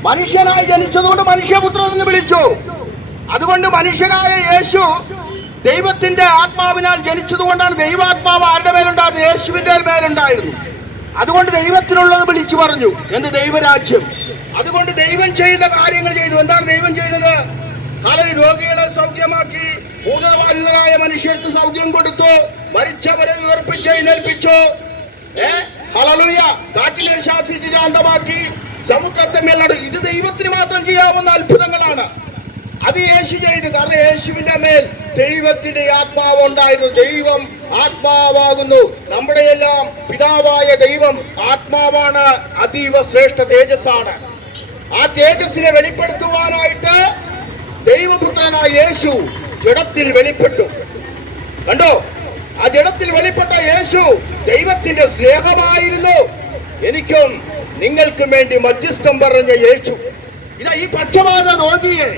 മനുഷ്യനായി ജനിച്ചതുകൊണ്ട് മനുഷ്യപുത്രൻ എന്ന് വിളിച്ചു. അതുകൊണ്ട് മനുഷ്യനായ യേശു ദൈവത്തിന്റെ ആത്മാവിനാൽ ജനിച്ചതുകൊണ്ടാണ് ദൈവാത്മാവ് ആരുടെ മേലുണ്ടായിരുന്നു? യേശുവിന്റെ മേലുണ്ടായിരുന്നു. അതുകൊണ്ട് ദൈവത്തിനുള്ളത് വിളിച്ചു പറഞ്ഞു. എന്ത്? ദൈവരാജ്യം. അതുകൊണ്ട് ദൈവം ചെയ്യുന്ന കാര്യങ്ങൾ ചെയ്തു. എന്താണ് ദൈവം ചെയ്തത്? രോഗികളെ സൗഖ്യമാക്കി, ഭൂതബാധിതരായ മനുഷ്യർക്ക് സൗഖ്യം കൊടുത്തു, മരിച്ചവരെ ഉയർപ്പിച്ച് എഴുന്നേൽപ്പിച്ചു. ഹല്ലേലൂയ. കാറ്റിനെ ശാസിച്ച് ശാന്തമാക്കി, സമുദ്രത്തെ മേൽ ഇത് ദൈവത്തിന് മാത്രം ചെയ്യാവുന്ന അത്ഭുതങ്ങളാണ്. അത് യേശു ചെയ്തു. കാരണം യേശുവിന്റെ മേൽ ദൈവത്തിന്റെ ആത്മാവ് ഉണ്ടായിരുന്നു. ദൈവം ആത്മാവാകുന്നു. നമ്മുടെ എല്ലാം പിതാവായ ദൈവം ആത്മാവാണ്. അതീവ ശ്രേഷ്ഠ തേജസ്സാണ്. ആ തേജസ്സിനെ വെളിപ്പെടുത്തുവാനായിട്ട് ദൈവപുത്രനായ യേശു ജഡത്തിൽ വെളിപ്പെട്ടു. കണ്ടോ? ആ ജഡത്തിൽ വെളിപ്പെട്ട യേശു ദൈവത്തിന്റെ സ്നേഹമായിരുന്നു. എനിക്കും നിങ്ങൾക്കും വേണ്ടി മധ്യസ്ഥം പറഞ്ഞ യേശു. ഇതാ ഈ പക്ഷപാത രോഗിയെ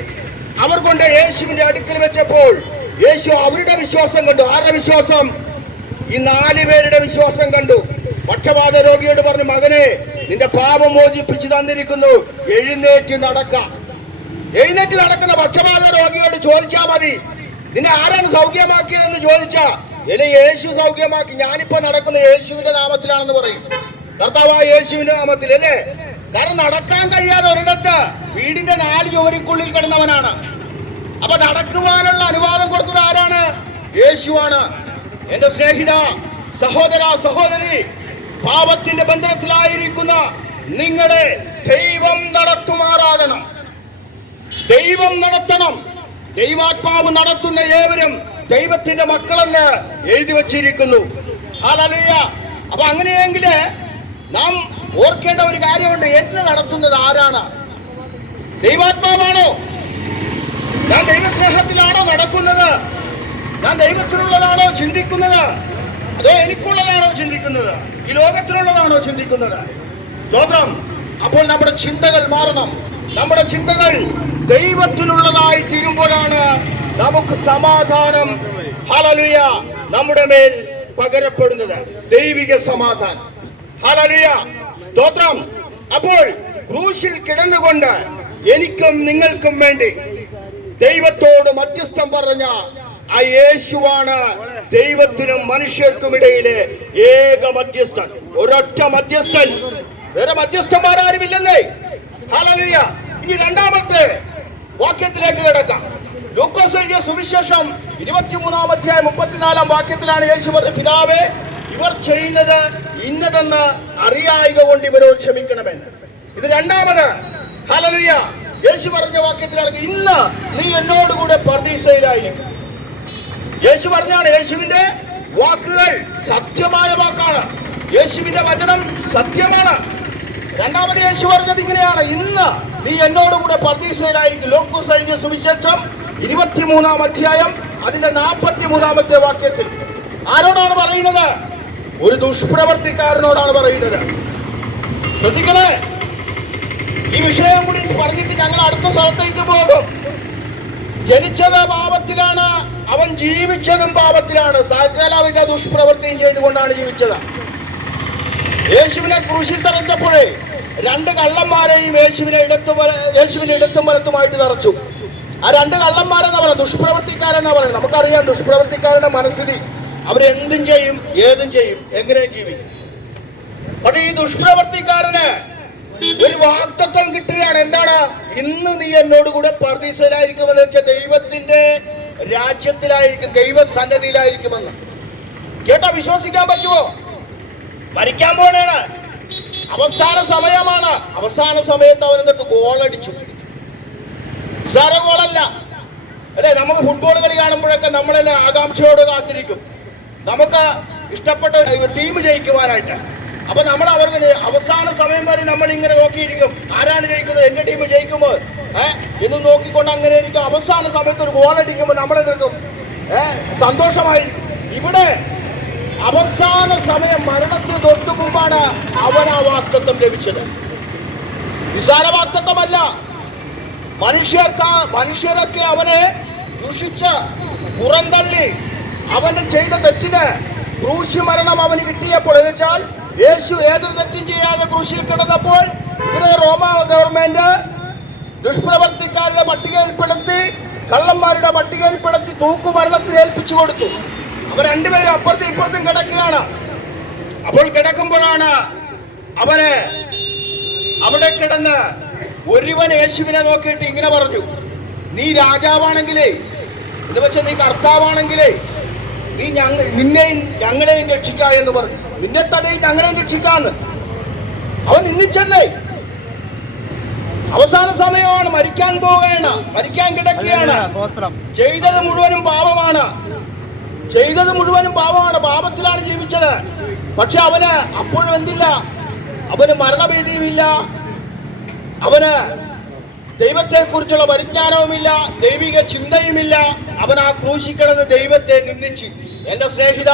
അവർ കൊണ്ട് യേശുവിന്റെ അടുക്കൽ വെച്ചപ്പോൾ യേശു അവരുടെ വിശ്വാസം കണ്ടു. ആരുടെ വിശ്വാസം? ഈ 4 പേരുടെ വിശ്വാസം കണ്ടു. പക്ഷപാത രോഗിയോട് പറഞ്ഞു, മകനെ, നിന്റെ പാപം മോചിപ്പിച്ചു തന്നിരിക്കുന്നു, എഴുന്നേറ്റ് നടക്കാം. എഴുന്നേറ്റ് നടക്കുന്ന പക്ഷപാത രോഗിയോട് ചോദിച്ചാ മതി, നിന്നെ ആരാണ് സൗഖ്യമാക്കിയതെന്ന് ചോദിച്ചാ, എന്നെ യേശു സൗഖ്യമാക്കി, ഞാനിപ്പോ നടക്കുന്ന യേശുവിന്റെ നാമത്തിലാണെന്ന് പറയും. കർത്താവായ യേശുവിന്റെ നാമത്തിൽ, അല്ലേ? കാരണം നടക്കാൻ കഴിയാതെ ഒരിടത്ത് വീടിന്റെ 4 ചുവരിക്കുള്ളിൽ കിടന്നവനാണ്. അപ്പൊ നടക്കുവാനുള്ള അനുവാദം കൊടുത്തത് ആരാണ്? യേശുവാണ്. എന്റെ സ്നേഹിത, സഹോദര, സഹോദരി, പാപത്തിന്റെ ബന്ധനത്തിലായിരിക്കുന്ന നിങ്ങളെ ദൈവം നടത്തുമാറാകണം. ദൈവം നടത്തണം. ദൈവാത്മാവ് നടത്തുന്ന ഏവരും ദൈവത്തിന്റെ മക്കളെന്ന് എഴുതി വച്ചിരിക്കുന്നു. ഹല്ലേലൂയ. അപ്പൊ അങ്ങനെയെങ്കിൽ നാം ഓർക്കേണ്ട ഒരു കാര്യമുണ്ട്. എന്നെ നടത്തുന്നത് ആരാണ്? ദൈവാത്മാവാണോ? ഞാൻ ദൈവസ്നേഹത്തിലാണോ നടക്കുന്നത്? ഞാൻ ദൈവത്തിനുള്ളതാണോ ചിന്തിക്കുന്നത്? അതോ എനിക്കുള്ളതാണോ ചിന്തിക്കുന്നത്? ഈ ലോകത്തിനുള്ളതാണോ ചിന്തിക്കുന്നത്? സ്തോത്രം. അപ്പോൾ നമ്മുടെ ചിന്തകൾ മാറണം. നമ്മുടെ ചിന്തകൾ ദൈവത്തിനുള്ളതായി തീരുമ്പോഴാണ് നമുക്ക് സമാധാനം, ഹല്ലേലൂയ, നമ്മുടെ മേൽ പകരപ്പെടുന്നത്. ദൈവിക സമാധാനം. ഹല്ലേലൂയ. സ്തോത്രം. അപ്പോൾ ക്രൂശിൽ കിടന്നുകൊണ്ട് എനിക്കും നിങ്ങൾക്കും വേണ്ടി ദൈവത്തോട് മധ്യസ്ഥം പറഞ്ഞ ആ യേശുവാണ് ദൈവത്തിനും മനുഷ്യർക്കും ഇടയിലെ ഏക മധ്യസ്ഥൻ. ഒരൊറ്റ മധ്യസ്ഥൻ. വേറെ മധ്യസ്ഥന്മാരാരുമില്ലെന്നേ. ഹല്ലേലൂയ. ഇനി രണ്ടാമത്തെ വാക്യത്തിലേക്ക് കിടക്കാം. ലൂക്കോസ് എഴുതിയ സുവിശേഷം 23-ാം അധ്യായം 34-ാം വാക്യത്തിലാണ് യേശു പറഞ്ഞത്, പിതാവേ, ഇവർ ചെയ്യുന്നത് ഇന്നതെന്ന് അറിയായിക കൊണ്ട് ഇവരോട് ക്ഷമിക്കണമെന്ന്. ഇത് രണ്ടാമത്. ഹല്ലേലൂയ. യേശു പറഞ്ഞ വാക്യത്തിലാണ്, ഇന്ന് നീ എന്നോടുകൂടെ പർദീസയിലായിരിക്കും. യേശു പറഞ്ഞാണ്. യേശുവിന്റെ വാക്കുകൾ സത്യമായ വാക്കാണ്. യേശുവിന്റെ വചനം സത്യമാണ്. രണ്ടാമത് യേശു പറഞ്ഞത് ഇങ്ങനെയാണ്, ഇന്ന് നീ എന്നോടുകൂടെ പർദീസയിലായിരിക്കും. ലൂക്കോസ് എഴുതിയ സുവിശേഷം 23-ാം അധ്യായം അതിന്റെ 43-ാമത്തെ വാക്യത്തിൽ ആരോടാണ് പറയുന്നത്? ഒരു ദുഷ്പ്രവർത്തിക്കാരനോടാണ് പറയുന്നത്. ശ്രദ്ധിക്കണേ. ഈ വിഷയം കൂടി പറഞ്ഞിട്ട് ഞങ്ങൾ അടുത്ത സ്ഥലത്തേക്ക് പോകും. ജനിച്ചത് പാപത്തിലാണ്, അവൻ ജീവിച്ചതും പാപത്തിലാണ്. സകലവിധ ദുഷ്പ്രവൃത്തിയും ചെയ്തുകൊണ്ടാണ് ജീവിച്ചത്. യേശുവിനെ ക്രൂശിൽ തറച്ചപ്പോഴേ 2 കള്ളന്മാരെയും യേശുവിന്റെ ഇടത്തും വലത്തുമായിട്ട് തറച്ചു. ആ 2 കള്ളന്മാരെന്നാ പറയുന്നത്, ദുഷ്പ്രവർത്തിക്കാരെന്നാ പറയുന്നത്. നമുക്കറിയാം ദുഷ്പ്രവർത്തിക്കാരുടെ മനസ്സിൽ അവരെന്തും ചെയ്യും, ഏതും ചെയ്യും, എങ്ങനെയും ജീവിക്കും. പക്ഷെ ഈ ദുഷ്പ്രവർത്തിക്കാരന് ഒരു വാഗ്ദത്തം കിട്ടുകയാണ്. എന്താണ്? ഇന്ന് നീ എന്നോടുകൂടെ പർദീസയിലായിരിക്കുമെന്ന് വെച്ചാൽ ദൈവത്തിന്റെ രാജ്യത്തിലായിരിക്കും, ദൈവസന്നിധിയിലായിരിക്കുമെന്ന്. കേട്ടോ? വിശ്വസിക്കാൻ പറ്റുമോ? മരിക്കാൻ പോണേണ്. അവസാന സമയമാണ്. അവസാന സമയത്ത് അവൻ എന്നിട്ട് ഗോളടിച്ചു. ഗോളല്ല, അല്ലെ? നമുക്ക് ഫുട്ബോൾ കളി കാണുമ്പോഴൊക്കെ നമ്മളെല്ലാം ആകാംക്ഷയോട് കാത്തിരിക്കും, നമുക്ക് ഇഷ്ടപ്പെട്ട ടീം ജയിക്കുവാനായിട്ട്. അപ്പൊ നമ്മൾ അവർക്ക് അവസാന സമയം വരെ നമ്മൾ ഇങ്ങനെ നോക്കിയിരിക്കും, ആരാണ് ജയിക്കുന്നത്, എന്റെ ടീം ജയിക്കുമോ എന്ന് നോക്കിക്കൊണ്ട് അങ്ങനെ ഇരിക്കും. അവസാന സമയത്ത് ഒരു ഗോൾ അടിക്കുമ്പോൾ നമ്മളെ നിൽക്കും, സന്തോഷമായിരിക്കും. ഇവിടെ അവസാന സമയം മരണത്തിന് തൊട്ടു മുമ്പാണ് അവൻ ആ വാഗ്ദത്തം ലഭിച്ചത്. നിസ്സാര വാഗ്ദത്തമല്ല. മനുഷ്യരൊക്കെ അവനെ ദുഷിച്ച് പുറന്തള്ളി അവന് ചെയ്ത തെറ്റിന് ക്രൂശി മരണം അവന് കിട്ടിയപ്പോൾ, എന്ന് വെച്ചാൽ യേശു ഏതൊരു തെറ്റും ചെയ്യാതെ ക്രൂശിൽ കിടന്നപ്പോൾ ഇവരെ റോമ ഗവൺമെന്റ് ദുഷ്പ്രവർത്തിക്കാരുടെ പട്ടികയിൽപ്പെടുത്തി, കള്ളന്മാരുടെ പട്ടികയിൽപ്പെടുത്തി തൂക്കുമരണത്തിന് ഏൽപ്പിച്ചു കൊടുത്തു. അവർ രണ്ടുപേരും അപ്പുറത്തും ഇപ്പുറത്തും കിടക്കുകയാണ്. അപ്പോൾ കിടക്കുമ്പോഴാണ് അവന് അവിടെ കിടന്ന് ഒരുവൻ യേശുവിനെ നോക്കിയിട്ട് ഇങ്ങനെ പറഞ്ഞു, നീ രാജാവാണെങ്കിലേ, എന്ന് വെച്ചാൽ നീ കർത്താവാണെങ്കിലേ, നീ നിന്നെയും ഞങ്ങളെയും രക്ഷിക്ക എന്ന് പറഞ്ഞു. നിന്നെ തന്നെയും ഞങ്ങളെയും രക്ഷിക്കാന്ന് അവൻ നിന്നിച്ചെന്നേ. അവസാന സമയമാണ്, മരിക്കാൻ പോവുകയാണ്, മരിക്കാൻ കിടക്കുകയാണ്. ചെയ്തത് മുഴുവനും പാപമാണ്, പാപത്തിലാണ് ജീവിച്ചത്. പക്ഷെ അവന് അപ്പോഴും എന്തില്ല, അവന് മരണഭീതിയുമില്ല, അവന് ദൈവത്തെ കുറിച്ചുള്ള പരിജ്ഞാനവുമില്ല, ദൈവിക ചിന്തയുമില്ല. അവൻ ആ ക്രൂശിൽ കിടന്ന് ദൈവത്തെ നിന്ദിച്ചു. എന്റെ സ്നേഹിത,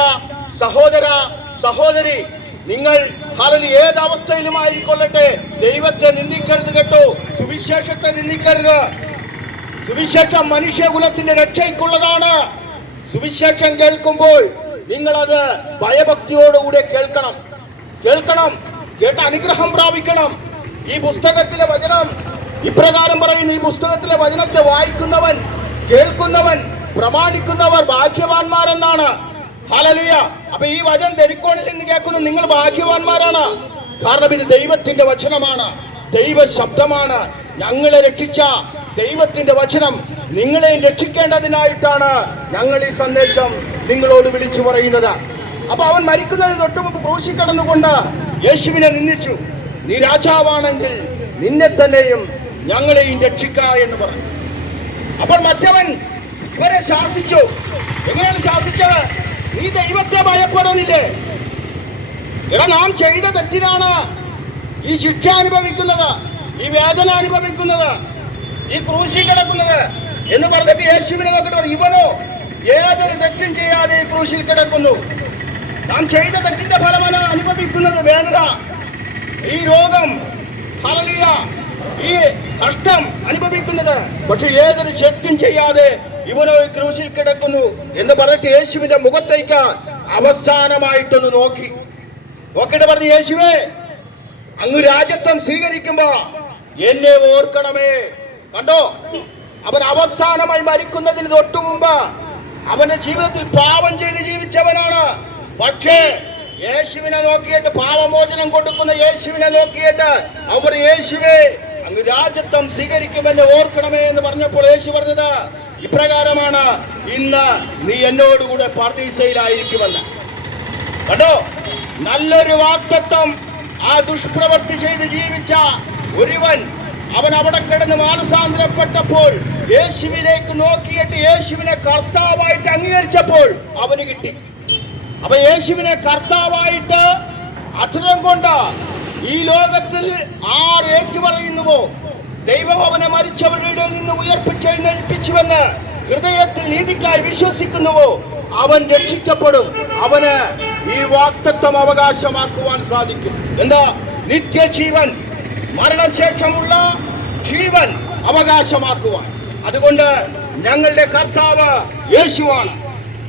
സഹോദര, സഹോദരി, നിങ്ങൾ ഏത് അവസ്ഥയിലുമായിക്കൊള്ളട്ടെ, ദൈവത്തെ നിന്ദിക്കരുത് കേട്ടോ. സുവിശേഷത്തെ നിന്ദിക്കരുത്. സുവിശേഷം മനുഷ്യകുലത്തിന്റെ രക്ഷയ്ക്കുള്ളതാണ്. സുവിശേഷം കേൾക്കുമ്പോൾ നിങ്ങളത് ഭയഭക്തിയോടുകൂടെ കേൾക്കണം. കേട്ട് അനുഗ്രഹം പ്രാപിക്കണം. ഈ പുസ്തകത്തിലെ വചനം ഇപ്രകാരം പറയുന്നു, ഈ പുസ്തകത്തിലെ വചനത്തെ വായിക്കുന്നവൻ, കേൾക്കുന്നവൻ, പ്രമാണിക്കുന്നവർ ഭാഗ്യവാന്മാരെന്നാണ്. ഹല്ലേലൂയ. അപ്പൊ ഈ വചനം തെരിക്കോണിൽ നിന്ന് കേൾക്കുന്ന നിങ്ങൾ ഭാഗ്യവാന്മാരാണ്. കാരണം ഇത് ദൈവത്തിന്റെ വചനമാണ്, ദൈവ ശബ്ദമാണ്. ഞങ്ങളെ രക്ഷിച്ച ദൈവത്തിന്റെ വചനം നിങ്ങളെ രക്ഷിക്കേണ്ടതിനായിട്ടാണ് ഞങ്ങൾ ഈ സന്ദേശം നിങ്ങളോട് വിളിച്ചു പറയുന്നത്. അപ്പൊ അവൻ മരിക്കുന്നതിന് തൊട്ട് മുമ്പ് ക്രൂശിൽ കടന്നുകൊണ്ട് യേശുവിനെ നിന്ദിച്ചു. നീ രാജാവാണെങ്കിൽ നിന്നെ തന്നെയും ഞങ്ങളെയും രക്ഷിക്ക എന്ന് പറഞ്ഞു. അപ്പോൾ മറ്റവൻ ഇവരെ ശാസിച്ചു. എങ്ങനെയാണ് ശാസിച്ചത്? നീ ദൈവത്തെ ഭയപ്പെടുന്നില്ലേ? എടാ, നാം ചെയ്ത തെറ്റിനാണ് ഈ ശിക്ഷ അനുഭവിക്കുന്നത്, ഈ വേദന അനുഭവിക്കുന്നത്, ഈ ക്രൂശിൽ കിടക്കുന്നത് എന്ന് പറഞ്ഞിട്ട് യേശുവിനെ നോക്കിട്ട് ഇവനോ ഏതൊരു തെറ്റും ചെയ്യാതെ ഈ ക്രൂശിൽ കിടക്കുന്നു. നാം ചെയ്ത തെറ്റിന്റെ ഫലമാണ് അനുഭവിക്കുന്നത്, വേദന, ഈ രോഗം, ഹല്ലേലൂയ, ഈ കഷ്ടം അനുഭവിക്കുന്നത്. പക്ഷെ ഏതൊരു തെറ്റും ചെയ്യാതെ ഇവനോ ഈ ക്രൂശിൽ കിടക്കുന്നു എന്ന് പറഞ്ഞിട്ട് യേശുവിന്റെ മുഖത്തേക്ക് അവസാനമായിട്ടൊന്ന് നോക്കിയിട്ട് പറഞ്ഞു, യേശുവേ, അങ്ങ് രാജ്യത്വം സ്വീകരിക്കുമ്പോ എന്നെ ഓർക്കണമേ. കണ്ടോ, അവൻ അവസാനമായി മരിക്കുന്നതിന് തൊട്ടു മുമ്പ് അവന്റെ ജീവിതത്തിൽ പാപം ചെയ്ത് ജീവിച്ചവനാണ്. പക്ഷേ യേശുവിനെ നോക്കിയിട്ട്, പാപമോചനം കൊടുക്കുന്ന യേശുവിനെ നോക്കിയിട്ട് അവർ, യേശുവേ, അങ്ങ് രാജ്യത്വം സ്വീകരിക്കുമെന്ന് ഓർക്കണമേ എന്ന് പറഞ്ഞപ്പോൾ യേശു പറഞ്ഞത് ഇപ്രകാരമാണ്, ഇന്ന് നീ എന്നോടുകൂടെ പർദീസയിലായിരിക്കുമെന്ന്. കണ്ടോ, നല്ലൊരു വാഗ്ദത്തം. ആ ദുഷ്പ്രവൃത്തി ചെയ്ത് ജീവിച്ച ഒരുവൻ അവൻ അവിടെ കിടന്ന് മാനസാന്തരപ്പെട്ടപ്പോൾ യേശുവിലേക്ക് നോക്കിയിട്ട് യേശുവിനെ കർത്താവായിട്ട് അംഗീകരിച്ചപ്പോൾ അവന് കിട്ടി. അപ്പൊ യേശുവിനെ കർത്താവായിട്ട് അധരം കൊണ്ട് ഈ ലോകത്തിൽ ആർ ഏറ്റുപറയുന്നുവോ, ദൈവം അവനെ മരിച്ചവരുടെ ഇടയിൽ നിന്ന് ഉയർപ്പിച്ചെഴുന്നേൽപ്പിച്ചുവെന്ന് ഹൃദയത്തിൽ നീതിക്കായി വിശ്വസിക്കുന്നുവോ, അവൻ രക്ഷിക്കപ്പെടും. അവന് ഈ വാഗ്ദത്തം അവകാശമാക്കുവാൻ സാധിക്കും. എന്താ? നിത്യജീവൻ, മരണശേഷമുള്ള ജീവൻ അവകാശമാക്കുവാൻ. അതുകൊണ്ട് ഞങ്ങളുടെ കർത്താവ് യേശുവാണ്.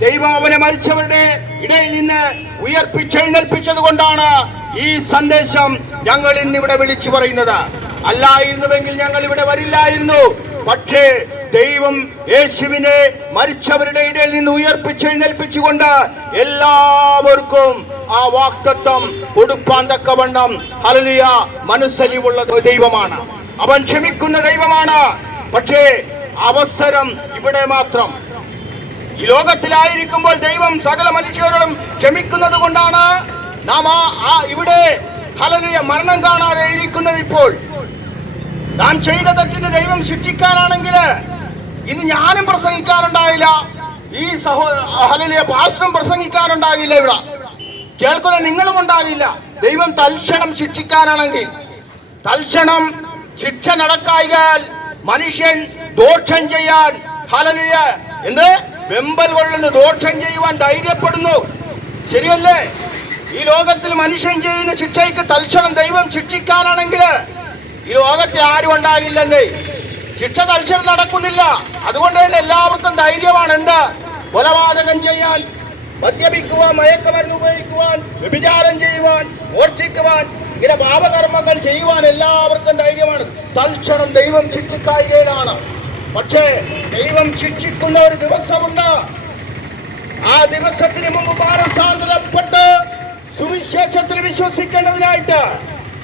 ദൈവം അവനെ മരിച്ചവരുടെ ഇടയിൽ നിന്ന് ഉയർപ്പിച്ചെഴുന്നേൽപ്പിച്ചത് കൊണ്ടാണ് ഈ സന്ദേശം ഞങ്ങൾ ഇന്നിവിടെ വിളിച്ചു പറയുന്നത്. അല്ലായിരുന്നുവെങ്കിൽ ഞങ്ങൾ ഇവിടെ വരില്ലായിരുന്നു. പക്ഷേ ദൈവം യേശുവിനെ മരിച്ചവരുടെ ഇടയിൽ നിന്ന് ഉയർപ്പിച്ചെഴുന്നേൽപ്പിച്ചുകൊണ്ട് എല്ലാവർക്കും ആ വാഗ്ദത്തം കൊടുപ്പാൻ തക്കവണ്ണം ഹല്ലേലൂയ മനസ്സലിവുള്ള ദൈവമാണ്. അവൻ ക്ഷമിക്കുന്ന ദൈവമാണ്. പക്ഷേ അവസരം ഇവിടെ മാത്രം. ഈ ലോകത്തിലായിരിക്കുമ്പോൾ ദൈവം സകല മനുഷ്യരോടും ക്ഷമിക്കുന്നത് കൊണ്ടാണ് നാം ഇവിടെ ഹല്ലേലൂയ മരണം കാണാതെ ഇരിക്കുന്നത്. ഇപ്പോൾ നാം ചെയ്ത തെറ്റിന് ദൈവം ശിക്ഷിക്കാനാണെങ്കിൽ ഇനി ഞാനും പ്രസംഗിക്കാനുണ്ടായില്ല, ഈ ഹല്ലേലൂയ പാസ്റ്ററും പ്രസംഗിക്കാനുണ്ടാകില്ല, ഇവിടെ കേൾക്കുന്ന നിങ്ങളും ഉണ്ടാകില്ല. ദൈവം തൽക്ഷണം ശിക്ഷിക്കാനാണെങ്കിൽ, തൽക്ഷണം ശിക്ഷ നടക്കായാൽ മനുഷ്യൻ ദോഷം ചെയ്യാൻ ഹല്ലേലൂയ വെമ്പൽ കൊള്ളുന്നു, ദോഷം ചെയ്യുവാൻ ധൈര്യപ്പെടുന്നു. ശരിയല്ലേ? ഈ ലോകത്തിൽ മനുഷ്യൻ ചെയ്യുന്ന ശിക്ഷയ്ക്ക് തൽക്ഷണം ദൈവം ശിക്ഷിക്കാനാണെങ്കിൽ ഈ ലോകത്തിൽ ആരും ഉണ്ടാകില്ലെന്നേ. ശിക്ഷ തൽക്ഷണം നടക്കുന്നില്ല. അതുകൊണ്ട് തന്നെ എല്ലാവർക്കും ധൈര്യമാണ്. എന്താ? കൊലപാതകം ചെയ്യാൻ, മദ്യപിക്കുവാൻ, മയക്കുമരുന്ന് ഉപയോഗിക്കുവാൻ, വ്യഭിചാരം ചെയ്യുവാൻ, മോഷ്ടിക്കുവാൻ, ഇങ്ങനെ പാപകർമ്മങ്ങൾ ചെയ്യുവാൻ എല്ലാവർക്കും ധൈര്യമാണ്. തൽക്ഷണം ദൈവം ശിക്ഷിക്കായികയിലാണ്. പക്ഷേ ദൈവം ശിക്ഷിക്കുന്ന ഒരു ദിവസമുണ്ട്. ആ ദിവസത്തിന് മുമ്പ് മാനസാന്തരപ്പെട്ട് സുവിശേഷത്തിൽ വിശ്വസിക്കേണ്ടതിനായിട്ട്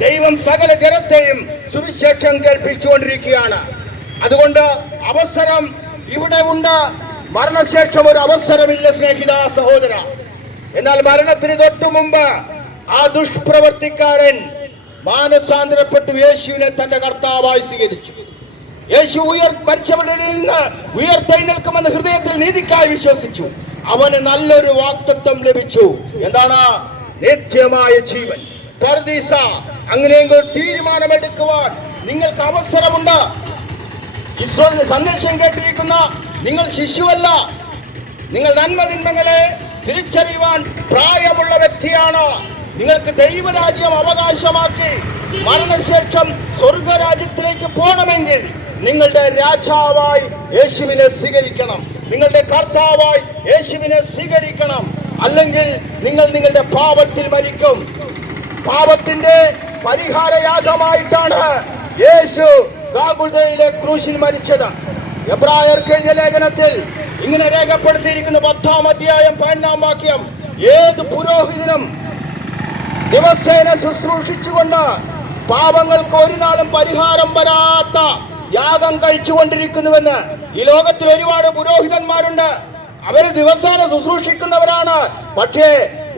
ദൈവം സകല ജനത്തെയും സുവിശേഷം കേൾപ്പിച്ചുകൊണ്ടിരിക്കുകയാണ്. അതുകൊണ്ട് അവസരം ഇവിടെ ഉണ്ട്. മരണശേഷം ഒരു അവസരമില്ല സ്നേഹിത സഹോദര. എന്നാൽ മരണത്തിന് തൊട്ടു മുമ്പ് ആ ദുഷ്പ്രവർത്തിക്കാരൻ മാനസാന്തരപ്പെട്ടു യേശുവിനെ തന്റെ കർത്താവായി സ്വീകരിച്ചു. യേശു മരിച്ചവരിൽ നിന്ന് ഉയർത്തെഴുന്നേൽക്കുമെന്ന് ഹൃദയത്തിൽ നീതിക്കായി വിശ്വസിച്ചു. അവന് നല്ലൊരു വാഗ്ദത്തം ലഭിച്ചു. എന്താണ്? നിത്യമായ ജീവൻ, പർദീസ. അങ്ങനെയെങ്കിൽ തീരുമാനമെടുക്കുവാൻ നിങ്ങൾക്ക് അവസരമുണ്ട്. ഈശോയുടെ സന്ദേശം കേട്ടിരിക്കുന്ന നിങ്ങൾ ശിശുവല്ല. നിങ്ങൾ നന്മതിന്മകളെ തിരിച്ചറിയുവാൻ പ്രായമുള്ള വ്യക്തിയാണ്. നിങ്ങൾക്ക് ദൈവരാജ്യം അവകാശമാക്കി മരണശേഷം സ്വർഗരാജ്യത്തിലേക്ക് പോകണമെങ്കിൽ നിങ്ങളുടെ രാജാവായി യേശുവിനെ സ്വീകരിക്കണം. നിങ്ങളുടെ കർത്താവായി യേശുവിനെ സ്വീകരിക്കണം. അല്ലെങ്കിൽ നിങ്ങൾ നിങ്ങളുടെ പാപത്തിൽ മരിക്കും. പാപത്തിന്റെ പരിഹാരയാഗമായിട്ടാണ് യേശു ഗാഗുൽതയിലെ ക്രൂശിൽ മരിച്ചത്. എബ്രായർക്ക് എഴുതിയ ലേഖനത്തിൽ ഇങ്ങനെ രേഖപ്പെടുത്തിയിരിക്കുന്ന 10-ാം അധ്യായം 15-ാം വാക്യം, ഏത് പുരോഹിതനും ദിവസേന ശുശ്രൂഷിച്ചുകൊണ്ട് പാപങ്ങൾക്ക് ഒരു നാളും പരിഹാരം വരാത്ത യാഗം കഴിച്ചുകൊണ്ടിരിക്കുന്നുവെന്ന്. ഈ ലോകത്തിൽ ഒരുപാട് പുരോഹിതന്മാരുണ്ട്. അവര് ദിവസേന ശുശ്രൂഷിക്കുന്നവരാണ്. പക്ഷേ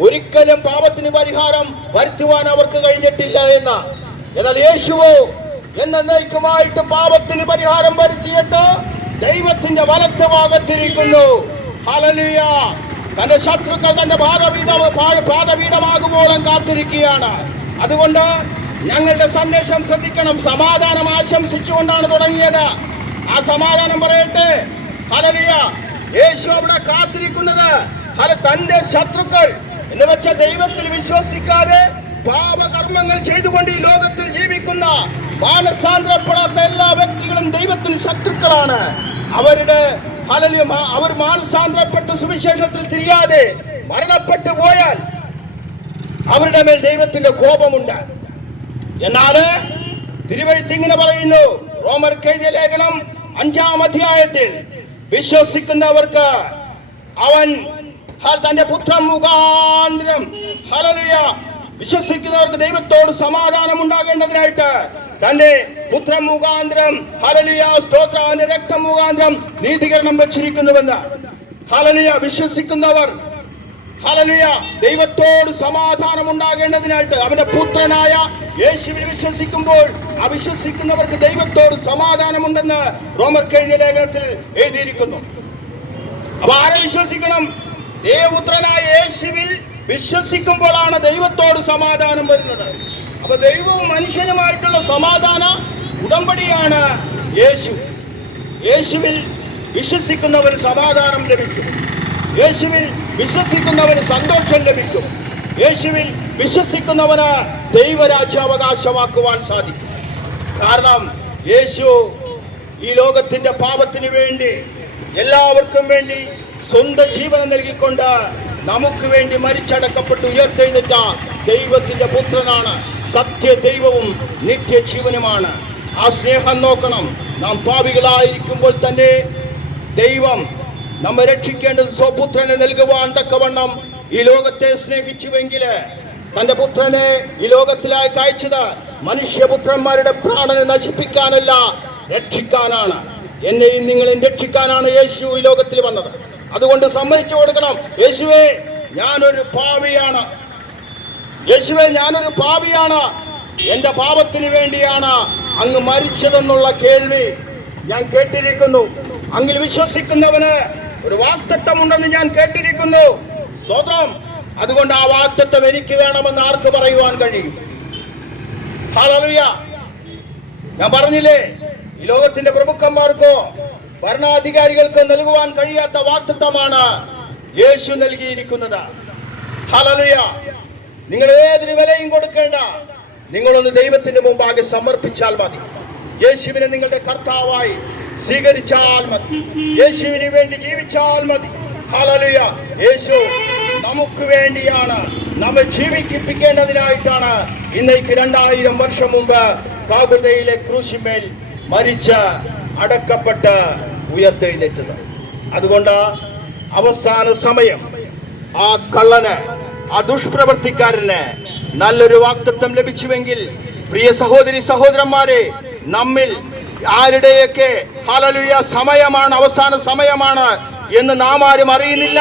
ഒരിക്കലും പാപത്തിന് പരിഹാരം വരുത്തുവാൻ അവർക്ക് കഴിഞ്ഞിട്ടില്ല എന്ന്. എന്നാൽ യേശുവോ എന്നേക്കുമായിട്ട് പാപത്തിന് പരിഹാരം വരുത്തിയിട്ട് ദൈവത്തിന്റെ വലത്ത് ഭാഗത്തിരിക്കുന്നു. ഹല്ലേലൂയ. തന്റെ ശത്രുക്കൾ തന്റെ പാദപീഠമാകുമ്പോഴും കാത്തിരിക്കുകയാണ്. അതുകൊണ്ട് ഞങ്ങളുടെ സന്ദേശം ശ്രദ്ധിക്കണം. സമാധാനം ആശംസിച്ചുകൊണ്ടാണ് തുടങ്ങിയത്. ആ സമാധാനം പറയട്ടെ. ഹല്ലേലൂയ. യേശു അവിടെ കാത്തിരിക്കുന്നത് തന്റെ ശത്രുക്കൾ എന്ന് വെച്ച ദൈവത്തിൽ വിശ്വസിക്കാതെ പാപകർമ്മങ്ങൾ ചെയ്തുകൊണ്ട് ഈ ലോകത്തിൽ ജീവിക്കുന്ന മാനസാന്തരപ്പെടാത്ത എല്ലാ വ്യക്തികളും ദൈവത്തിന് ശത്രുക്കളാണ്. അവർ മാനസാന്തരപ്പെട്ട് സുവിശേഷത്തിൽ തിരിയാതെ മരണപ്പെട്ടു പോയാൽ അവരുടെ മേൽ ദൈവത്തിന്റെ കോപമുണ്ട്. എന്നാല് തിരുവെഴുത്ത് ഇങ്ങനെ പറയുന്നു. റോമർക്ക് എഴുതിയ ലേഖനം 5-ാം അധ്യായത്തിൽ വിശ്വസിക്കുന്നവർക്ക് അവൻ തന്റെ പുത്രൻ മുഖാന്തരം, ഹല്ലേലൂയ, വിശ്വസിക്കുന്നവർക്ക് ദൈവത്തോട് സമാധാനം ഉണ്ടാകേണ്ടതിനായിട്ട് തന്റെ പുത്രൻ മുഖാന്തരം, ഹല്ലേലൂയ, സ്തോത്രം, അവന്റെ രക്തം മുഖാന്തരം നീതീകരണം വെച്ചിരിക്കുന്നുവെന്ന്. ഹല്ലേലൂയ. വിശ്വസിക്കുന്നവർ, ഹല്ലേലൂയ, ദൈവത്തോട് സമാധാനം ഉണ്ടാകേണ്ടതിനായിട്ട് അവന്റെ പുത്രനായ യേശുവിനെ വിശ്വസിക്കുമ്പോൾ അവിശ്വസിക്കുന്നവർക്ക് ദൈവത്തോട് സമാധാനമുണ്ടെന്ന് റോമർക്ക് എഴുതിയ ലേഖനത്തിൽ എഴുതിയിരിക്കുന്നു. അപ്പൊ ആരെ വിശ്വസിക്കണം? ദൈവപുത്രനായ യേശുവിൽ വിശ്വസിക്കുമ്പോഴാണ് ദൈവത്തോട് സമാധാനം വരുന്നത്. അപ്പൊ ദൈവവും മനുഷ്യനുമായിട്ടുള്ള സമാധാന ഉടമ്പടിയാണ് യേശു. യേശുവിൽ വിശ്വസിക്കുന്നവന് സമാധാനം ലഭിക്കും. യേശുവിൽ വിശ്വസിക്കുന്നവന് സന്തോഷം ലഭിക്കും. യേശുവിൽ വിശ്വസിക്കുന്നവന് ദൈവരാജ്യം അവകാശമാക്കുവാൻ സാധിക്കും. കാരണം യേശു ഈ ലോകത്തിന്റെ പാപത്തിന് വേണ്ടി, എല്ലാവർക്കും വേണ്ടി സ്വന്തം ജീവനം നൽകിക്കൊണ്ട് നമുക്ക് വേണ്ടി മരിച്ചടക്കപ്പെട്ട് ഉയർത്തെഴുന്നേറ്റ ദൈവത്തിന്റെ പുത്രനാണ്. സത്യ ദൈവവും നിത്യജീവനുമാണ്. ആ സ്നേഹം നോക്കണം. നാം പാപികളായിരിക്കുമ്പോൾ തന്നെ ദൈവം നമ്മെ രക്ഷിക്കേണ്ടത് സ്വപുത്രനെ നൽകുവാൻ തക്കവണ്ണം ഈ ലോകത്തെ സ്നേഹിച്ചുവെങ്കിൽ തന്റെ പുത്രനെ ഈ ലോകത്തിലായി അയച്ചത് മനുഷ്യപുത്രന്മാരുടെ പ്രാണനെ നശിപ്പിക്കാനല്ല, രക്ഷിക്കാനാണ്. എന്നെയും നിങ്ങളെയും രക്ഷിക്കാനാണ് യേശു ഈ ലോകത്തിൽ വന്നത്. അതുകൊണ്ട് സമ്മതിച്ചു കൊടുക്കണം. യേശുവേ, ഞാനൊരു പാപിയാണ്. യേശുവേ, ഞാനൊരു പാപിയാണ്. എന്റെ പാപത്തിന് വേണ്ടിയാണ് അങ്ങ് മരിച്ചതെന്നുള്ള കേൾവി ഞാൻ കേട്ടിരിക്കുന്നു. അങ്ങിൽ വിശ്വസിക്കുന്നവന് ഒരു വാഗ്ദത്തമുണ്ടെന്ന് ഞാൻ കേട്ടിരിക്കുന്നു. സ്തോത്രം. അതുകൊണ്ട് ആ വാഗ്ദത്തം എനിക്ക് വേണമെന്ന് ആർക്ക് പറയുവാൻ കഴിയും? ഹല്ലേലൂയ. ഞാൻ പറഞ്ഞില്ലേ, ഈ ലോകത്തിന്റെ പ്രഭുക്കന്മാർക്കോ ഭരണാധികാരികൾക്ക് നൽകുവാൻ കഴിയാത്ത വാഗ്ദത്തമാണ് യേശു നൽകിയിരിക്കുന്നത്. ഹല്ലേലൂയ. നിങ്ങൾ ഏതൊരു വിലയും കൊടുക്കേണ്ട, നിങ്ങളൊന്ന് ദൈവത്തിന്റെ മുമ്പാകെ സമർപ്പിച്ചാൽ മതി. യേശുവിനെ നിങ്ങളുടെ കർത്താവായി സ്വീകരിച്ചാൽ മതി. യേശുവിന് വേണ്ടി ജീവിച്ചാൽ മതി. ഹല്ലേലൂയ. യേശു നമുക്ക് വേണ്ടിയാണ്, നമ്മെ ജീവിപ്പിക്കേണ്ടതിനായിട്ടാണ് ഇന്നേക്ക് 2000 വർഷം മുമ്പ് കാകുൽതയിലെ ക്രൂശിന്മേൽ മരിച്ച് അടക്കപ്പെട്ട് ഉയർത്തെഴുന്നേറ്റത്. അതുകൊണ്ട് അവസാന സമയം ആ കള്ളന്, ആ ദുഷ്പ്രവർത്തിക്കാരന് നല്ലൊരു വാഗ്ദത്തം ലഭിച്ചുവെങ്കിൽ, പ്രിയ സഹോദരി സഹോദരന്മാരെ, നമ്മിൽ ആരുടെയൊക്കെ ഹല്ലേലൂയ സമയമാണ്, അവസാന സമയമാണ് എന്ന് നാം ആരും അറിയുന്നില്ല.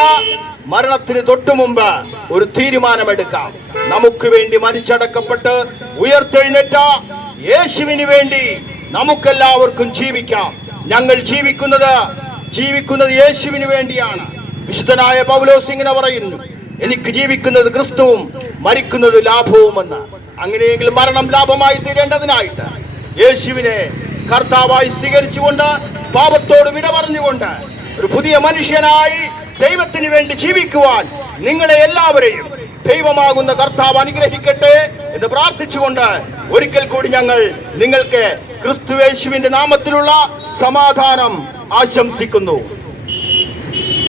മരണത്തിന് തൊട്ടു മുമ്പ് ഒരു തീരുമാനമെടുക്കാം. നമുക്ക് വേണ്ടി മരിച്ചടക്കപ്പെട്ട് ഉയർത്തെഴുന്നേറ്റ യേശുവിന് വേണ്ടി നമുക്കെല്ലാവർക്കും ജീവിക്കാം. ഞങ്ങൾ ജീവിക്കുന്നത് യേശുവിന് വേണ്ടിയാണ്. വിശുദ്ധനായ പൗലോസ് ഇങ്ങനെ പറയുന്നു, എനിക്ക് ജീവിക്കുന്നത് ക്രിസ്തുവും മരിക്കുന്നത് ലാഭവുമെന്ന്. അങ്ങനെയെങ്കിൽ മരണം ലാഭമായി തീരേണ്ടതിനായിട്ട് യേശുവിനെ കർത്താവായി സ്വീകരിച്ചുകൊണ്ട്, പാപത്തോട് വിട പറഞ്ഞുകൊണ്ട്, ഒരു പുതിയ മനുഷ്യനായി ദൈവത്തിന് വേണ്ടി ജീവിക്കുവാൻ നിങ്ങളെ എല്ലാവരെയും ദൈവമാകുന്ന കർത്താവ് അനുഗ്രഹിക്കട്ടെ എന്ന് പ്രാർത്ഥിച്ചുകൊണ്ട് ഒരിക്കൽ കൂടി ഞങ്ങൾ നിങ്ങൾക്ക് ക്രിസ്തുയേശുവിന്റെ നാമത്തിലുള്ള സമാധാനം ആശംസിക്കുന്നു.